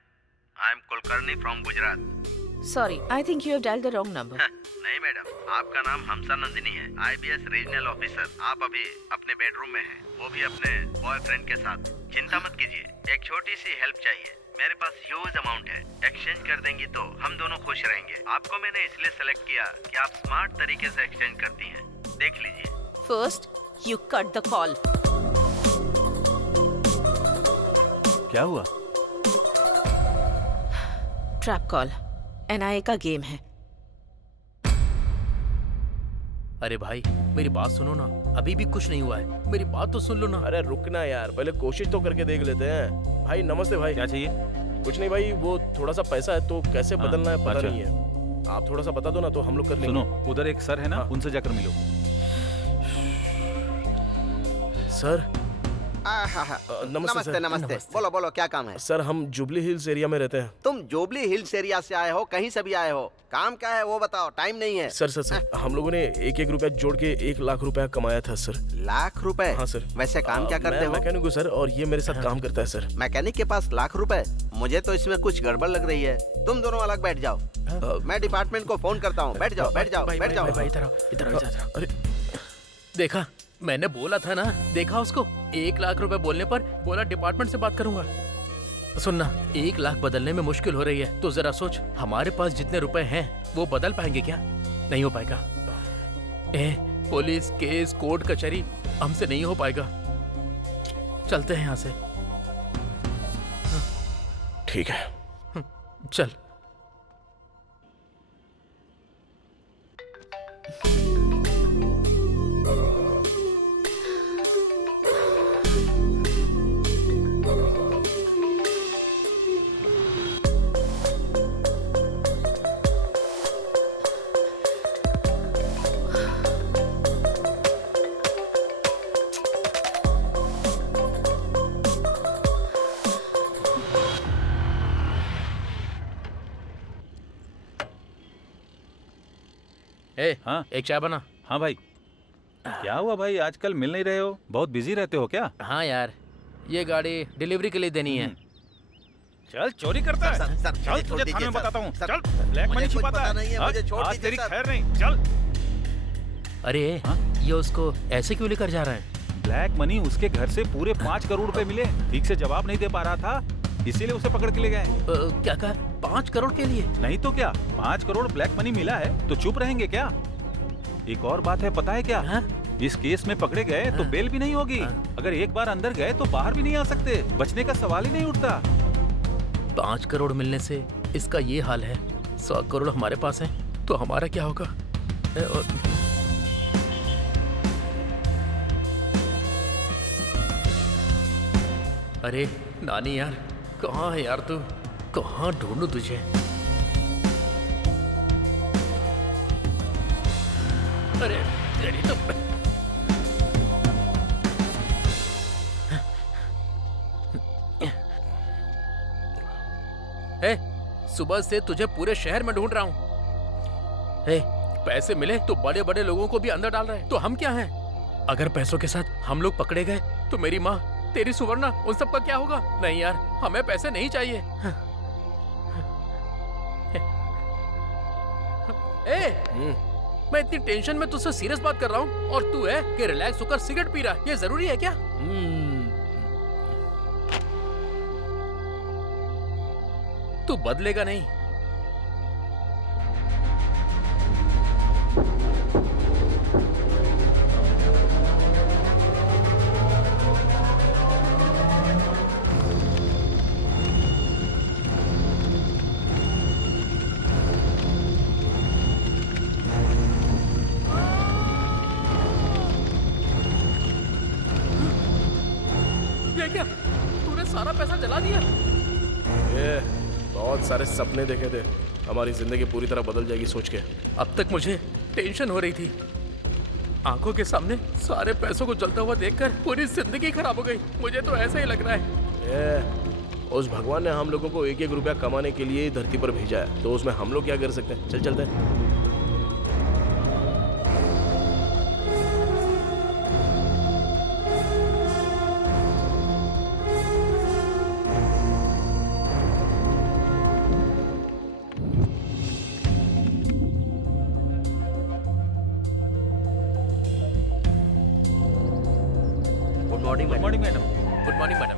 I am Kulkarni from Gujarat. Sorry, I think you have dialled the wrong number. नहीं मैडम, आपका नाम हमसा नंदिनी है, आईबीएस रीजनल ऑफिसर। आप अभी अपने बेडरूम में हैं, वो भी अपने बॉयफ्रेंड के साथ। चिंता मत कीजिए, एक छोटी सी हेल्प चाहिए। मेरे पास ह्यूज अमाउंट है, एक्सचेंज कर देंगी तो हम दोनों खुश रहेंगे। आपको मैंने इसलिए सेलेक्ट किया कि आप स्मार्ट तरीके से एक्सचेंज करती हैं। देख लीजिए। First you cut the call. क्या हुआ? ट्रैप कॉल, एनआईए का गेम है। अरे भाई मेरी बात सुनो ना, अभी भी कुछ नहीं हुआ है, मेरी बात तो सुन लो ना। अरे रुकना यार, पहले कोशिश तो करके देख लेते हैं। भाई नमस्ते भाई। क्या चाहिए? कुछ नहीं भाई, वो थोड़ा सा पैसा है तो कैसे बदलना है पता अच्छा। नहीं है। आप थोड़ा सा बता दो ना तो हम लोग कर लेंगे। सुनो, उधर एक सर है ना, उनसे जाकर मिलो। सर नमस्ते नमस्ते। बोलो बोलो, क्या काम है? सर हम जुबली हिल्स एरिया में रहते हैं। तुम जुबली हिल्स एरिया से आए हो, कहीं से भी आए हो, काम क्या है वो बताओ, टाइम नहीं है। सर हम लोगों ने एक एक रुपया जोड़ के 1 लाख रुपया कमाया था सर। लाख रुपए? हाँ सर। वैसे काम क्या करते हो? मैकेनिक हूँ सर, और ये मेरे साथ काम करता है सर। मैकेनिक के पास लाख रुपए? मुझे तो इसमें कुछ गड़बड़ लग रही है। तुम दोनों अलग बैठ जाओ, मैं डिपार्टमेंट को फोन करता हूँ। बैठ जाओ बैठ जाओ बैठ जाओ। इधर अरे देखा, मैंने बोला था ना, देखा उसको। 1 लाख रुपए बोलने पर बोला डिपार्टमेंट से बात करूंगा। सुनना, 1 लाख बदलने में मुश्किल हो रही है, तो जरा सोच, हमारे पास जितने रुपए हैं वो बदल पाएंगे क्या? नहीं हो पाएगा। पुलिस केस कोर्ट कचहरी हमसे नहीं हो पाएगा। चलते हैं यहाँ से। ठीक है चल। हाँ एक चाय बना। हाँ भाई। क्या हुआ भाई, आजकल मिल नहीं रहे हो, बहुत बिजी रहते हो क्या? हाँ यार, ये गाड़ी डिलीवरी के लिए देनी है। चल चोरी करता है। सर, चल तुझे थाने में बताता हूँ। चल, ब्लैक मनी छिपाता है। मुझे छोड़ आज दीजिए तेरी सर। खैर नहीं। चल। अरे ये उसको ऐसे क्यों लेकर जा रहे हैं? ब्लैक मनी उसके घर से पूरे 5 करोड़ रुपए मिले, ठीक से जवाब नहीं दे पा रहा था, इसीलिए उसे पकड़ के ले गए। क्या कहा? 5 करोड़ के लिए? नहीं तो क्या, 5 करोड़ ब्लैक मनी मिला है तो चुप रहेंगे क्या? एक और बात है, पता है क्या? इस केस में पकड़े गए तो बेल भी नहीं होगी। अगर एक बार अंदर गए तो बाहर भी नहीं आ सकते, बचने का सवाल ही नहीं उठता। 5 करोड़ मिलने से इसका ये हाल है, 100 करोड़ हमारे पास है तो हमारा क्या होगा? अरे नानी यार, कहाँ है यार तू? कहाँ ढूंढूं तुझे? अरे तेरी तो सुबह से तुझे पूरे शहर में ढूंढ रहा हूँ। पैसे मिले तो बड़े बड़े लोगों को भी अंदर डाल रहे हैं, तो हम क्या हैं? अगर पैसों के साथ हम लोग पकड़े गए तो मेरी माँ, तेरी सुवर्णा, उन सब का क्या होगा? नहीं यार, हमें पैसे नहीं चाहिए। मैं इतनी टेंशन में तुझसे सीरियस बात कर रहा हूँ और तू है कि रिलैक्स होकर सिगरेट पी रहा है। ये जरूरी है क्या? तू बदलेगा नहीं। ये क्या? तू बहुत सारे सपने देखे थे, हमारी जिंदगी पूरी तरह बदल जाएगी सोच के। अब तक मुझे टेंशन हो रही थी, आंखों के सामने सारे पैसों को जलता हुआ देखकर पूरी जिंदगी खराब हो गई। मुझे तो ऐसा ही लग रहा है। उस भगवान ने हम लोगों को एक एक रुपया कमाने के लिए धरती पर भेजा है, तो उसमें हम लोग क्या कर सकते हैं? चल चलते हैं। Good morning madam. Good morning madam.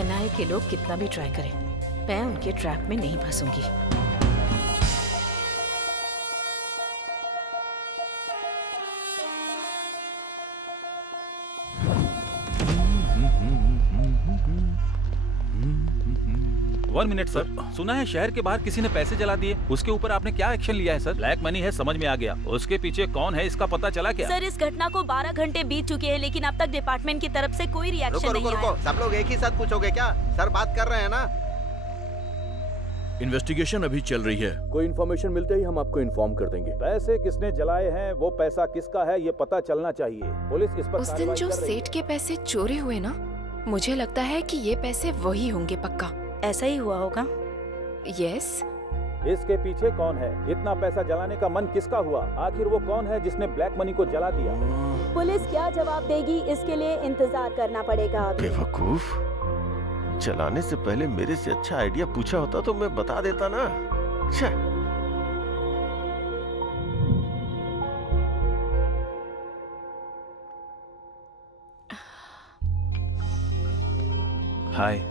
NIA के लोग कितना भी ट्राई करें, मैं उनके ट्रैप में नहीं फंसूंगी। वन मिनट सर, सुना है शहर के बाहर किसी ने पैसे जला दिए, उसके ऊपर आपने क्या एक्शन लिया है सर? ब्लैक मनी है समझ में आ गया, उसके पीछे कौन है इसका पता चला क्या? सर, इस घटना को 12 घंटे बीत चुके हैं, लेकिन अब तक डिपार्टमेंट की तरफ से कोई रिएक्शन नहीं आया। सब लोग एक ही साथ पूछोगे क्या? सर बात कर रहे हैं ना। इन्वेस्टिगेशन अभी चल रही है, कोई इन्फॉर्मेशन मिलते ही हम आपको इन्फॉर्म कर देंगे। पैसे किसने जलाए हैं, वो पैसा किसका है, ये पता चलना चाहिए। पुलिस इस पर उस दिन जो सेठ के पैसे चोरी हुए ना, मुझे लगता है कि ये पैसे वही होंगे पक्का। ऐसा ही हुआ होगा। यस। इसके पीछे कौन है? इतना पैसा जलाने का मन किसका हुआ? आखिर वो कौन है जिसने ब्लैक मनी को जला दिया? पुलिस क्या जवाब देगी, इसके लिए इंतजार करना पड़ेगा अभी। बेवकूफ, चलाने से पहले मेरे से अच्छा आइडिया पूछा होता तो मैं बता देता ना। हाय।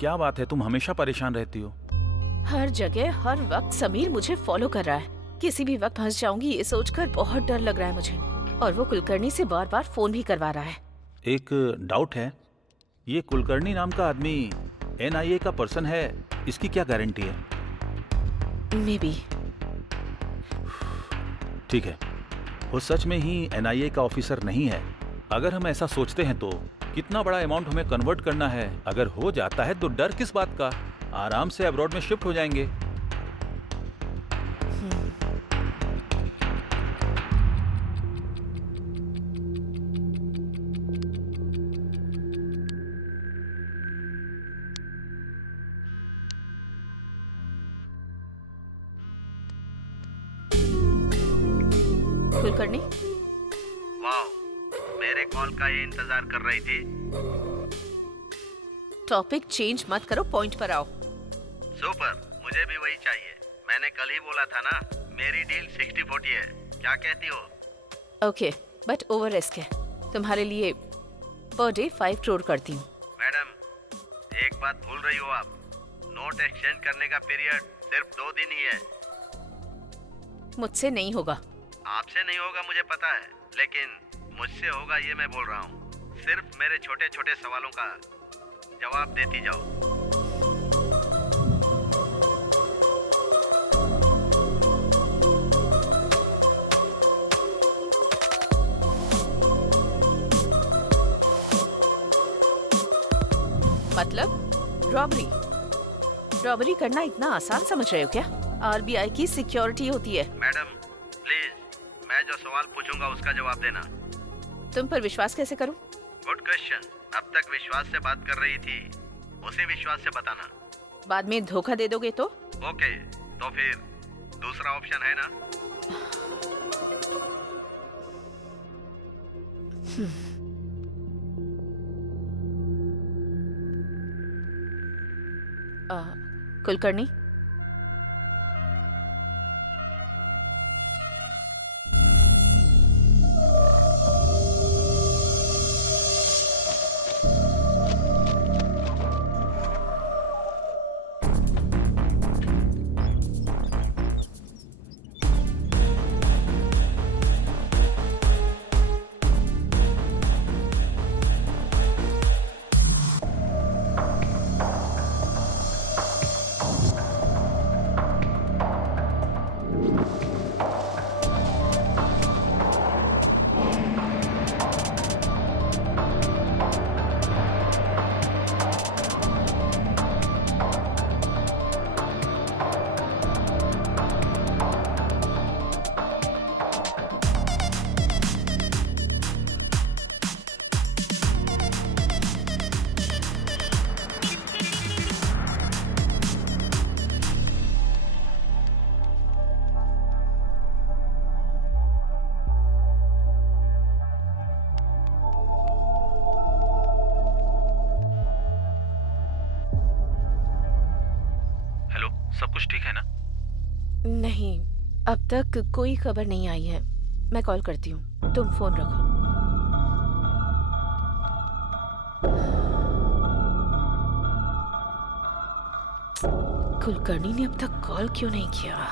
क्या बात है, तुम हमेशा परेशान रहती हो? हर जगह हर वक्त समीर मुझे फॉलो कर रहा है। किसी भी वक्त फंस जाऊंगी ये सोचकर बहुत डर लग रहा है मुझे। और वो कुलकर्णी से बार बार फोन भी करवा रहा है। एक डाउट है, ये कुलकर्णी नाम का आदमी एनआईए का पर्सन है, इसकी क्या गारंटी है? May be. ठीक है, वो सच में ही एनआईए का ऑफिसर नहीं है। अगर हम ऐसा सोचते हैं तो कितना बड़ा अमाउंट हमें कन्वर्ट करना है। अगर हो जाता है तो डर किस बात का, आराम से अब्रॉड में शिफ्ट हो जाएंगे। कुलकर्णी, वाह, मेरे कॉल का ये इंतजार कर रही थी। टॉपिक चेंज मत करो, पॉइंट पर आओ। सुपर, मुझे भी वही चाहिए। मैंने कल ही बोला था ना, मेरी डील 60-40 है। क्या कहती हो? ओके, बट ओवर रिस्क है। तुम्हारे लिए पर डे 5 करोड़ करती हूँ। मैडम, एक बात भूल रही हो आप, नोट एक्सचेंज करने का पीरियड सिर्फ 2 दिन ही है। मुझसे नहीं होगा। आपसे नहीं होगा मुझे पता है, लेकिन मुझसे होगा ये मैं बोल रहा हूँ। सिर्फ मेरे छोटे छोटे सवालों का जवाब देती जाओ। मतलब रॉबरी करना इतना आसान समझ रहे हो क्या? आरबीआई की सिक्योरिटी होती है। मैडम प्लीज, मैं जो सवाल पूछूंगा उसका जवाब देना। तुम पर विश्वास कैसे करूं? Good question. अब तक विश्वास से बात कर रही थी, उसी विश्वास से बताना। बाद में धोखा दे दोगे तो? ओके, तो फिर दूसरा ऑप्शन है ना? कुलकर्णी, सब कुछ ठीक है ना? नहीं, अब तक कोई खबर नहीं आई है। मैं कॉल करती हूँ, तुम फोन रखो। कुलकर्णी ने अब तक कॉल क्यों नहीं किया?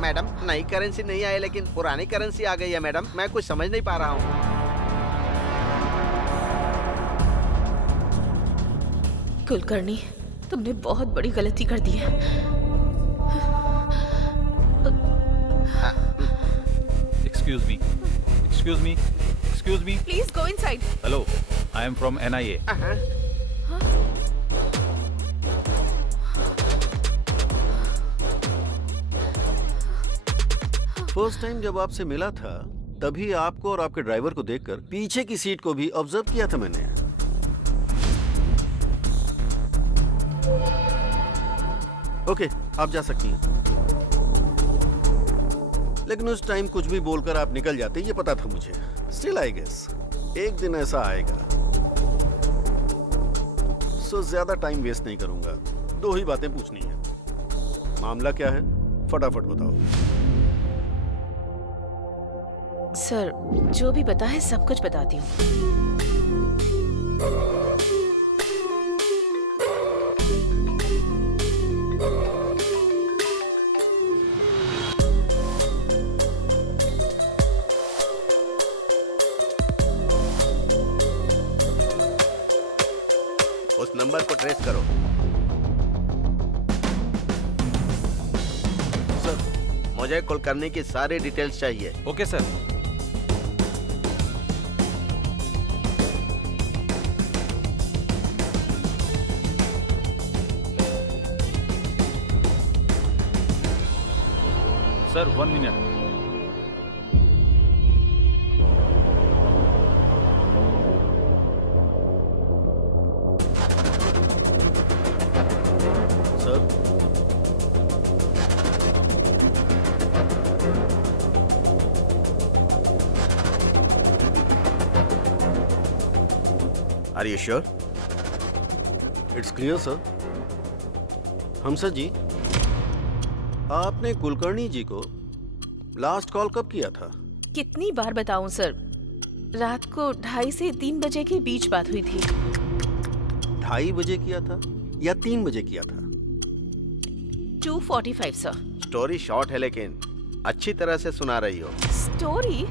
मैडम, नई करेंसी नहीं आई लेकिन पुरानी करेंसी आ गई है मैडम। मैं कुछ समझ नहीं पा रहा हूँ। कुलकर्णी, तुमने बहुत बड़ी गलती कर दी है। Excuse me, excuse me, excuse me. Please go inside. Hello, I am from NIA। First time जब आपसे मिला था तभी आपको और आपके ड्राइवर को देखकर पीछे की सीट को भी ऑब्जर्व किया था मैंने। ओके, आप जा सकती हैं। लेकिन उस टाइम कुछ भी बोलकर आप निकल जाते, ये पता था मुझे। स्टिल आई गेस एक दिन ऐसा आएगा। सो ज्यादा टाइम वेस्ट नहीं करूंगा, 2 ही बातें पूछनी है। मामला क्या है, फटाफट बताओ। सर, जो भी पता है सब कुछ बताती हूँ। उस नंबर को ट्रेस करो। सर, मुझे कुलकर्णी की सारी डिटेल्स चाहिए। Okay sir. Sir 1 minute. Are you sure? It's clear, sir. हमसर जी, आपने कुलकर्णी जी को लास्ट कॉल कब किया था? कितनी बार बताऊं सर, रात को 2:30 से 3 बजे के बीच बात हुई थी। 2:30 बजे किया था या 3 बजे किया था? 2:45 सर। स्टोरी शॉर्ट है लेकिन अच्छी तरह से सुना रही हो। स्टोरी?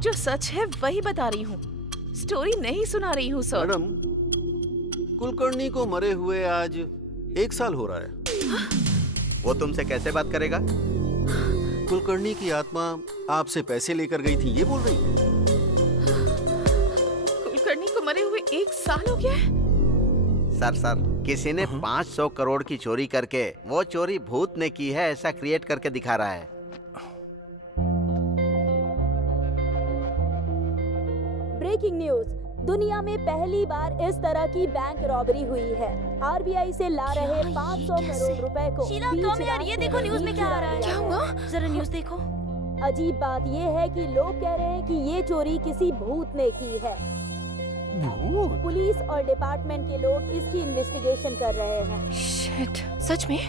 जो सच है वही बता रही हूँ, स्टोरी नहीं सुना रही हूँ सर। मैडम, कुलकर्णी को मरे हुए आज 1 साल हो रहा है। वो तुमसे कैसे बात करेगा? कुलकर्णी की आत्मा आपसे पैसे लेकर गई थी, ये बोल रही है। कुलकर्णी को मरे हुए 1 साल हो गया है? सर, किसी ने 500 करोड़ की चोरी करके वो चोरी भूत ने की है ऐसा क्रिएट करके दिखा रहा है। ब्रेकिंग न्यूज, दुनिया में पहली बार इस तरह की बैंक रॉबरी हुई है। आरबीआई से ला रहे 500 करोड़ रुपए को शीला, बीच कम यार, ये रास्ते देखो में न्यूज़ में क्या आ रहा है। चुरा क्या लिया हुआ? गया। जरा न्यूज़ देखो। अजीब बात ये है कि लोग कह रहे हैं कि ये चोरी किसी भूत ने की है। भूत? पुलिस और डिपार्टमेंट के लोग इसकी इन्वेस्टिगेशन कर रहे हैं। शिट, सच में?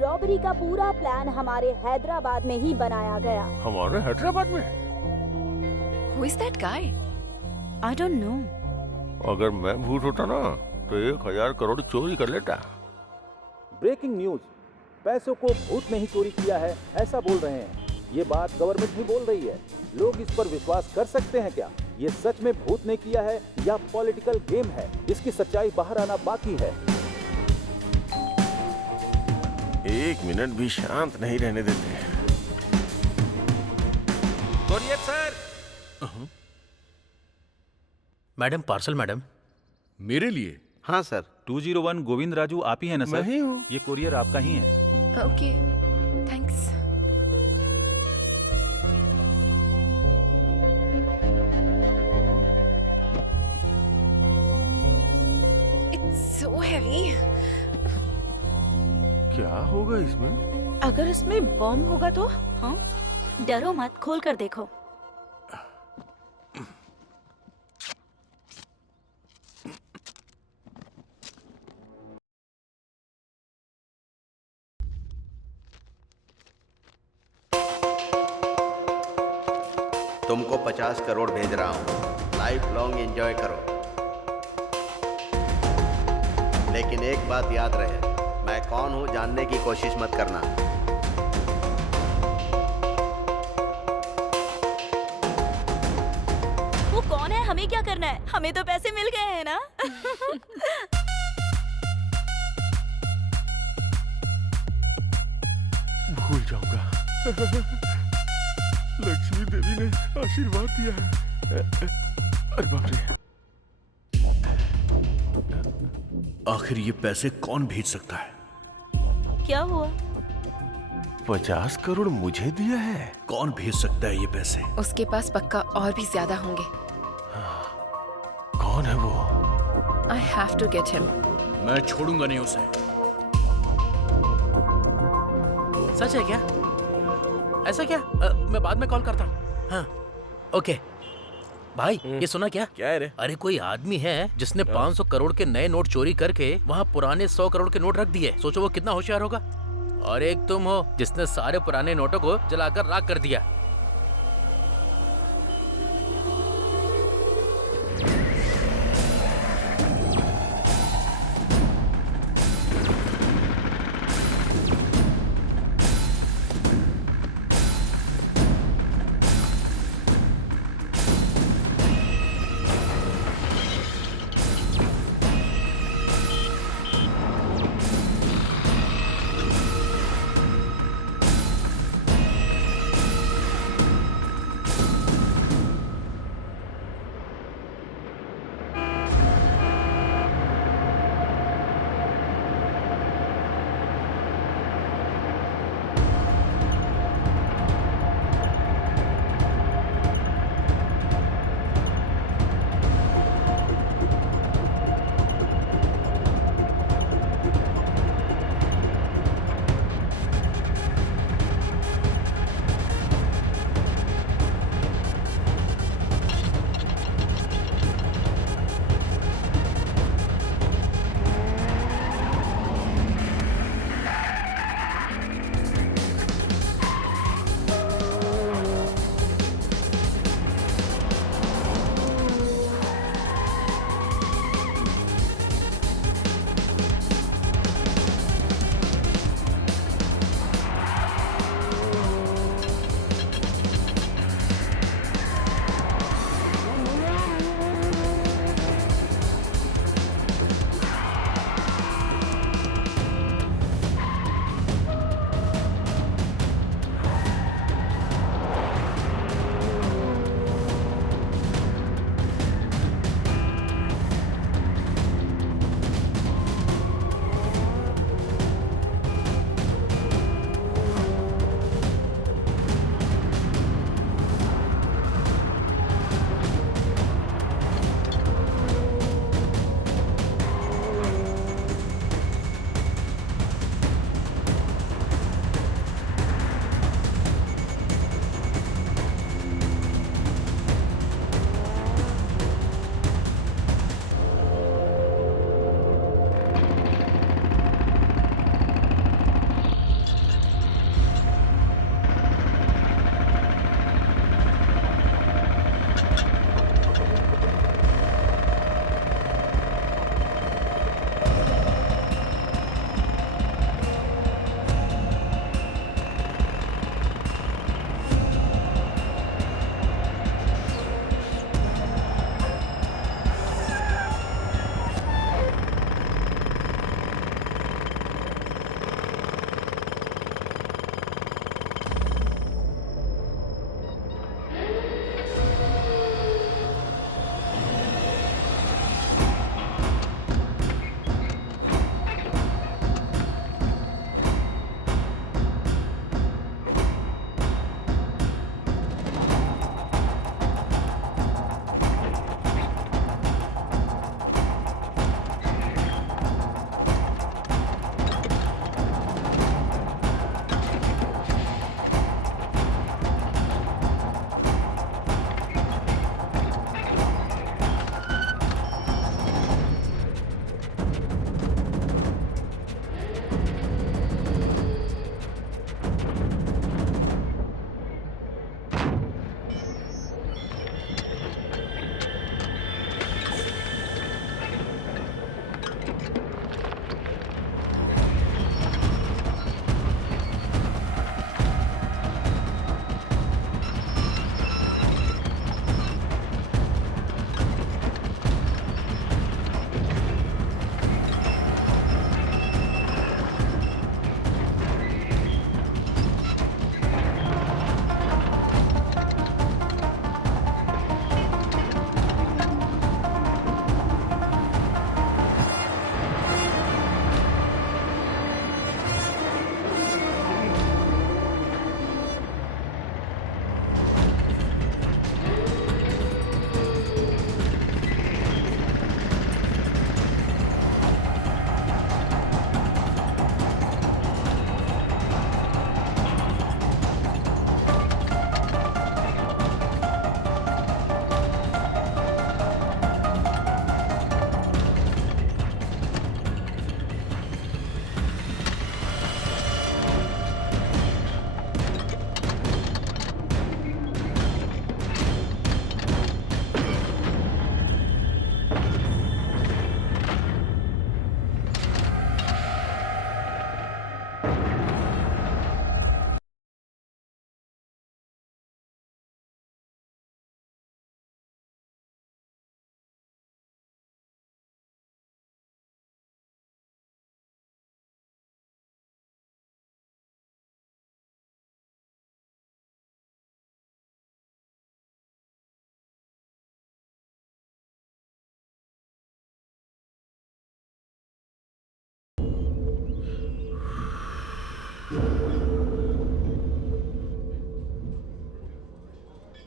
रॉबरी का पूरा प्लान हमारे हैदराबाद में ही बनाया गया। हमारे हैदराबाद में? Who is that guy? I don't know. अगर मैं भूत होता ना तो 1000 करोड़ चोरी कर लेता। ब्रेकिंग न्यूज, पैसों को भूत ने ही चोरी किया है ऐसा बोल रहे हैं। ये बात गवर्नमेंट ही बोल रही है। लोग इस पर विश्वास कर सकते हैं क्या? ये सच में भूत ने किया है या पॉलिटिकल गेम है? इसकी सच्चाई बाहर आना बाकी है। 1 मिनट भी शांत नहीं रहने देते। Courier sir. Madam, parcel madam. मेरे लिए? हाँ सर। 201 गोविंद राजू आप ही है ना सर? मैं ही हूँ। ये कोरियर आपका ही है। Okay, thanks. It's so heavy. क्या होगा इसमें? अगर इसमें बॉम्ब होगा तो? हाँ, डरो मत, खोल कर देखो। तुमको 50 करोड़ भेज रहा हूँ। लाइफ लॉन्ग एंजॉय करो। लेकिन एक बात याद रहे, मैं कौन हूँ जानने की कोशिश मत करना। वो कौन है? हमें क्या करना है? हमें तो पैसे मिल गए हैं ना। भूल जाऊंगा। लक्ष्मी देवी ने आशीर्वाद दिया है। अरे बाप रे। आखिर ये पैसे कौन भेज सकता है? क्या हुआ? 50 करोड़ मुझे दिया है? कौन भेज सकता है ये पैसे? उसके पास पक्का और भी ज्यादा होंगे। कौन है वो? I have to get him. मैं छोड़ूंगा नहीं उसे। सच है क्या? ऐसा क्या? मैं बाद में कॉल करता हूँ। हाँ, ओके। भाई, ये सुना क्या? क्या है रे? अरे कोई आदमी है जिसने 500 करोड़ के नए नोट चोरी करके वहाँ पुराने 100 करोड़ के नोट रख दिए। सोचो वो कितना होशियार होगा। और एक तुम हो जिसने सारे पुराने नोटों को जलाकर राख कर दिया।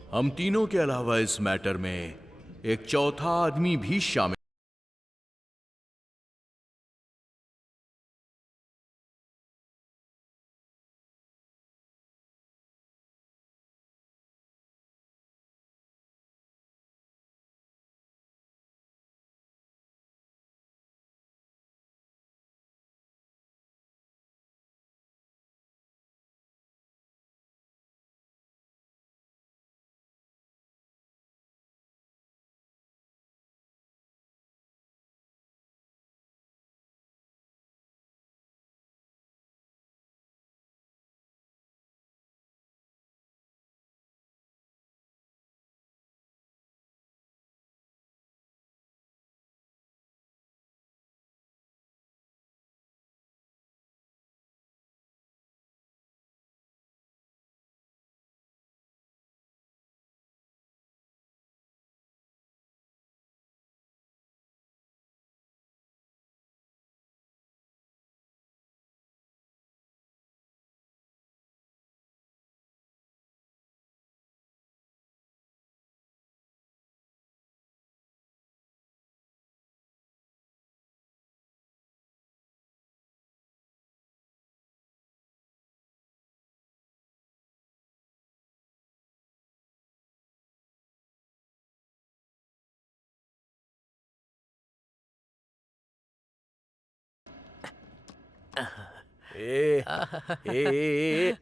हम तीनों के अलावा इस मैटर में एक चौथा आदमी भी शामिल।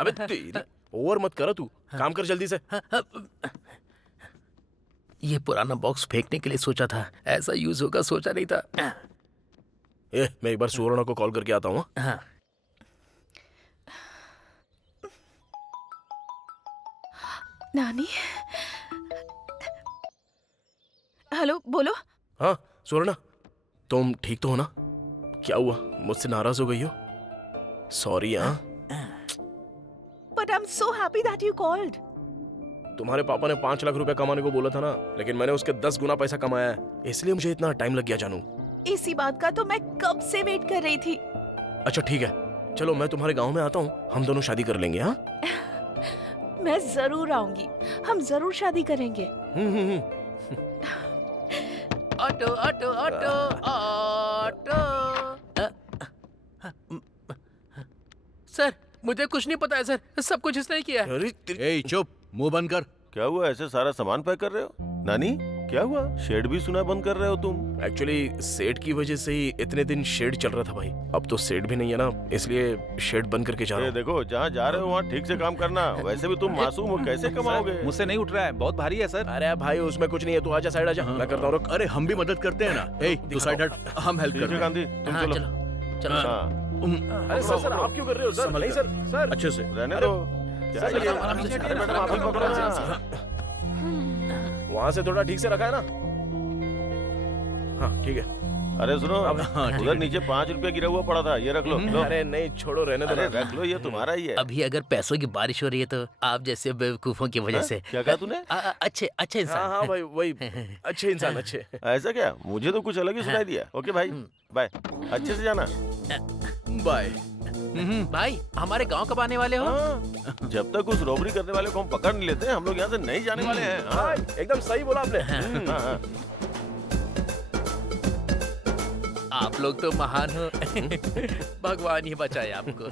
अबे तेरी ओवर मत कर तू, काम कर जल्दी से। ये पुराना बॉक्स फेंकने के लिए सोचा था, ऐसा यूज होगा सोचा नहीं था। मैं एक बार सुवर्णा को कॉल करके आता हूँ। हाँ। नानी, हेलो, बोलो। हाँ सुवर्णा, तुम ठीक तो हो ना? क्या हुआ, मुझसे नाराज हो गई हो? सॉरी। हाँ, but I am so happy that you called. तुम्हारे पापा ने 5 लाख रुपए कमाने को बोला था ना, लेकिन मैंने उसके 10 गुना पैसा कमाया है, इसलिए मुझे इतना टाइम लग गया जानू। इसी बात का तो मैं कब से वेट कर रही थी। अच्छा ठीक है, चलो मैं तुम्हारे गांव में आता हूँ, हम दोनों शादी कर लेंगे। हाँ मैं जरूर आऊंगी, हम जरूर शादी करेंगे। Auto auto auto auto. Sir मुझे कुछ नहीं पता है सर, सब कुछ इसने ही किया है। ए चुप, मुंह बंद कर। क्या हुआ, ऐसे सारा सामान पैक कर रहे हो? नानी क्या हुआ, शेड भी सुना बंद कर रहे हो तुम? एक्चुअली शेड की वजह से ही इतने दिन शेड चल रहा था भाई, अब तो शेड भी नहीं है ना, इसलिए शेड बंद करके जा रहा हूँ। देखो जहाँ जा रहे हो वहाँ ठीक से काम करना, वैसे भी तुम मासूम हो, कैसे कमाओगे? मुझसे नहीं उठ रहा है, बहुत भारी है सर। अरे भाई उसमें कुछ नहीं है, तू आजा साइड आजा, मैं करता हूँ। अरे हम भी मदद करते हैं ना। ए तू साइड हट, हम हेल्प करते हैं। गांधी तुम चलो। अरे सर आप क्यों कर रहे हो सर? नहीं सर, सर अच्छे से रहने दो। वहाँ से थोड़ा ठीक से रखा है ना? हाँ ठीक है। अरे सुनो, उधर नीचे 5 रुपया गिरा हुआ पड़ा था, ये रख लो। अरे नहीं छोड़ो, रहने दो। रख लो, ये तुम्हारा ही है। अभी अगर पैसों की बारिश हो रही है तो आप जैसे बेवकूफों की वजह से। क्या कहा तूने? अच्छे इंसान। हाँ भाई वही अच्छे इंसान, अच्छे। ऐसा क्या, मुझे तो कुछ अलग ही सुनाई दिया। ओके भाई बाय, अच्छे से जाना। बाय। भाई हमारे गांव कब आने वाले हो? जब तक उस रॉबरी करने वाले को हम पकड़ नहीं लेते, हम लोग यहाँ से नहीं जाने वाले हैं। हाँ एकदम सही बोला आपने। आप लोग तो महान हो। भगवान ही बचाए आपको।